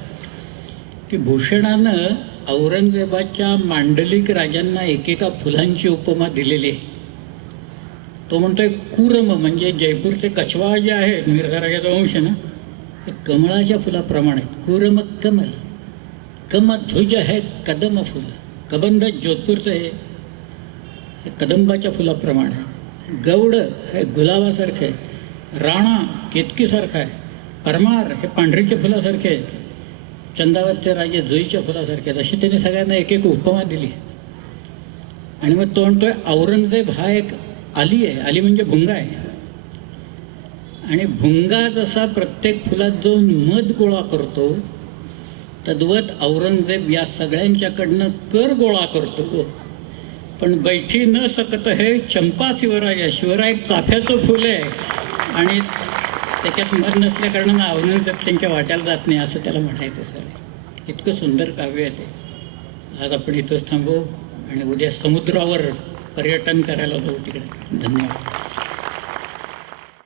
की भूषणानं औरंगजेबाच्या मांडलिक राजांना एकेका फुलांची उपमा दिलेली आहे. तो म्हणतोय कुरम म्हणजे जयपूरचे कछवा जे आहेत, मिर्झा राजाचा वंश ना, हे कमळाच्या फुलाप्रमाणे. कुरम कमल, कमध्वज है कदम फुल. कबंध जोधपूरचं हे कदंबाच्या फुलाप्रमाणे आहे. गौड हे गुलाबासारखे आहे. राणा केतकीसारखा आहे. परमार हे पांढरीच्या फुलासारखे आहेत. चंदावतचे राजे जुईच्या फुलासारखे आहेत. अशी त्यांनी सगळ्यांना एक एक उपमा दिली. आणि मग तो म्हणतोय औरंगजेब हा एक अली आहे. अली म्हणजे भुंगा आहे. आणि भुंगा जसा प्रत्येक फुलात जाऊन मध गोळा करतो, तद्वत औरंगजेब या सगळ्यांच्याकडनं कर गोळा करतो. पण बैठी न सकत हे चंपा शिवराय आहे. शिवराय एक चाफ्याचं फुल आहे आणि त्याच्यात मध नसल्या कारणानं औरंगजेब त्यांच्या वाट्याला जात नाही, असं त्याला म्हणायचं. सर इतकं सुंदर काव्य आहे ते. आज आपण इथंच थांबू आणि उद्या समुद्रावर पर्यटन करायला जाऊ तिकडे. धन्यवाद.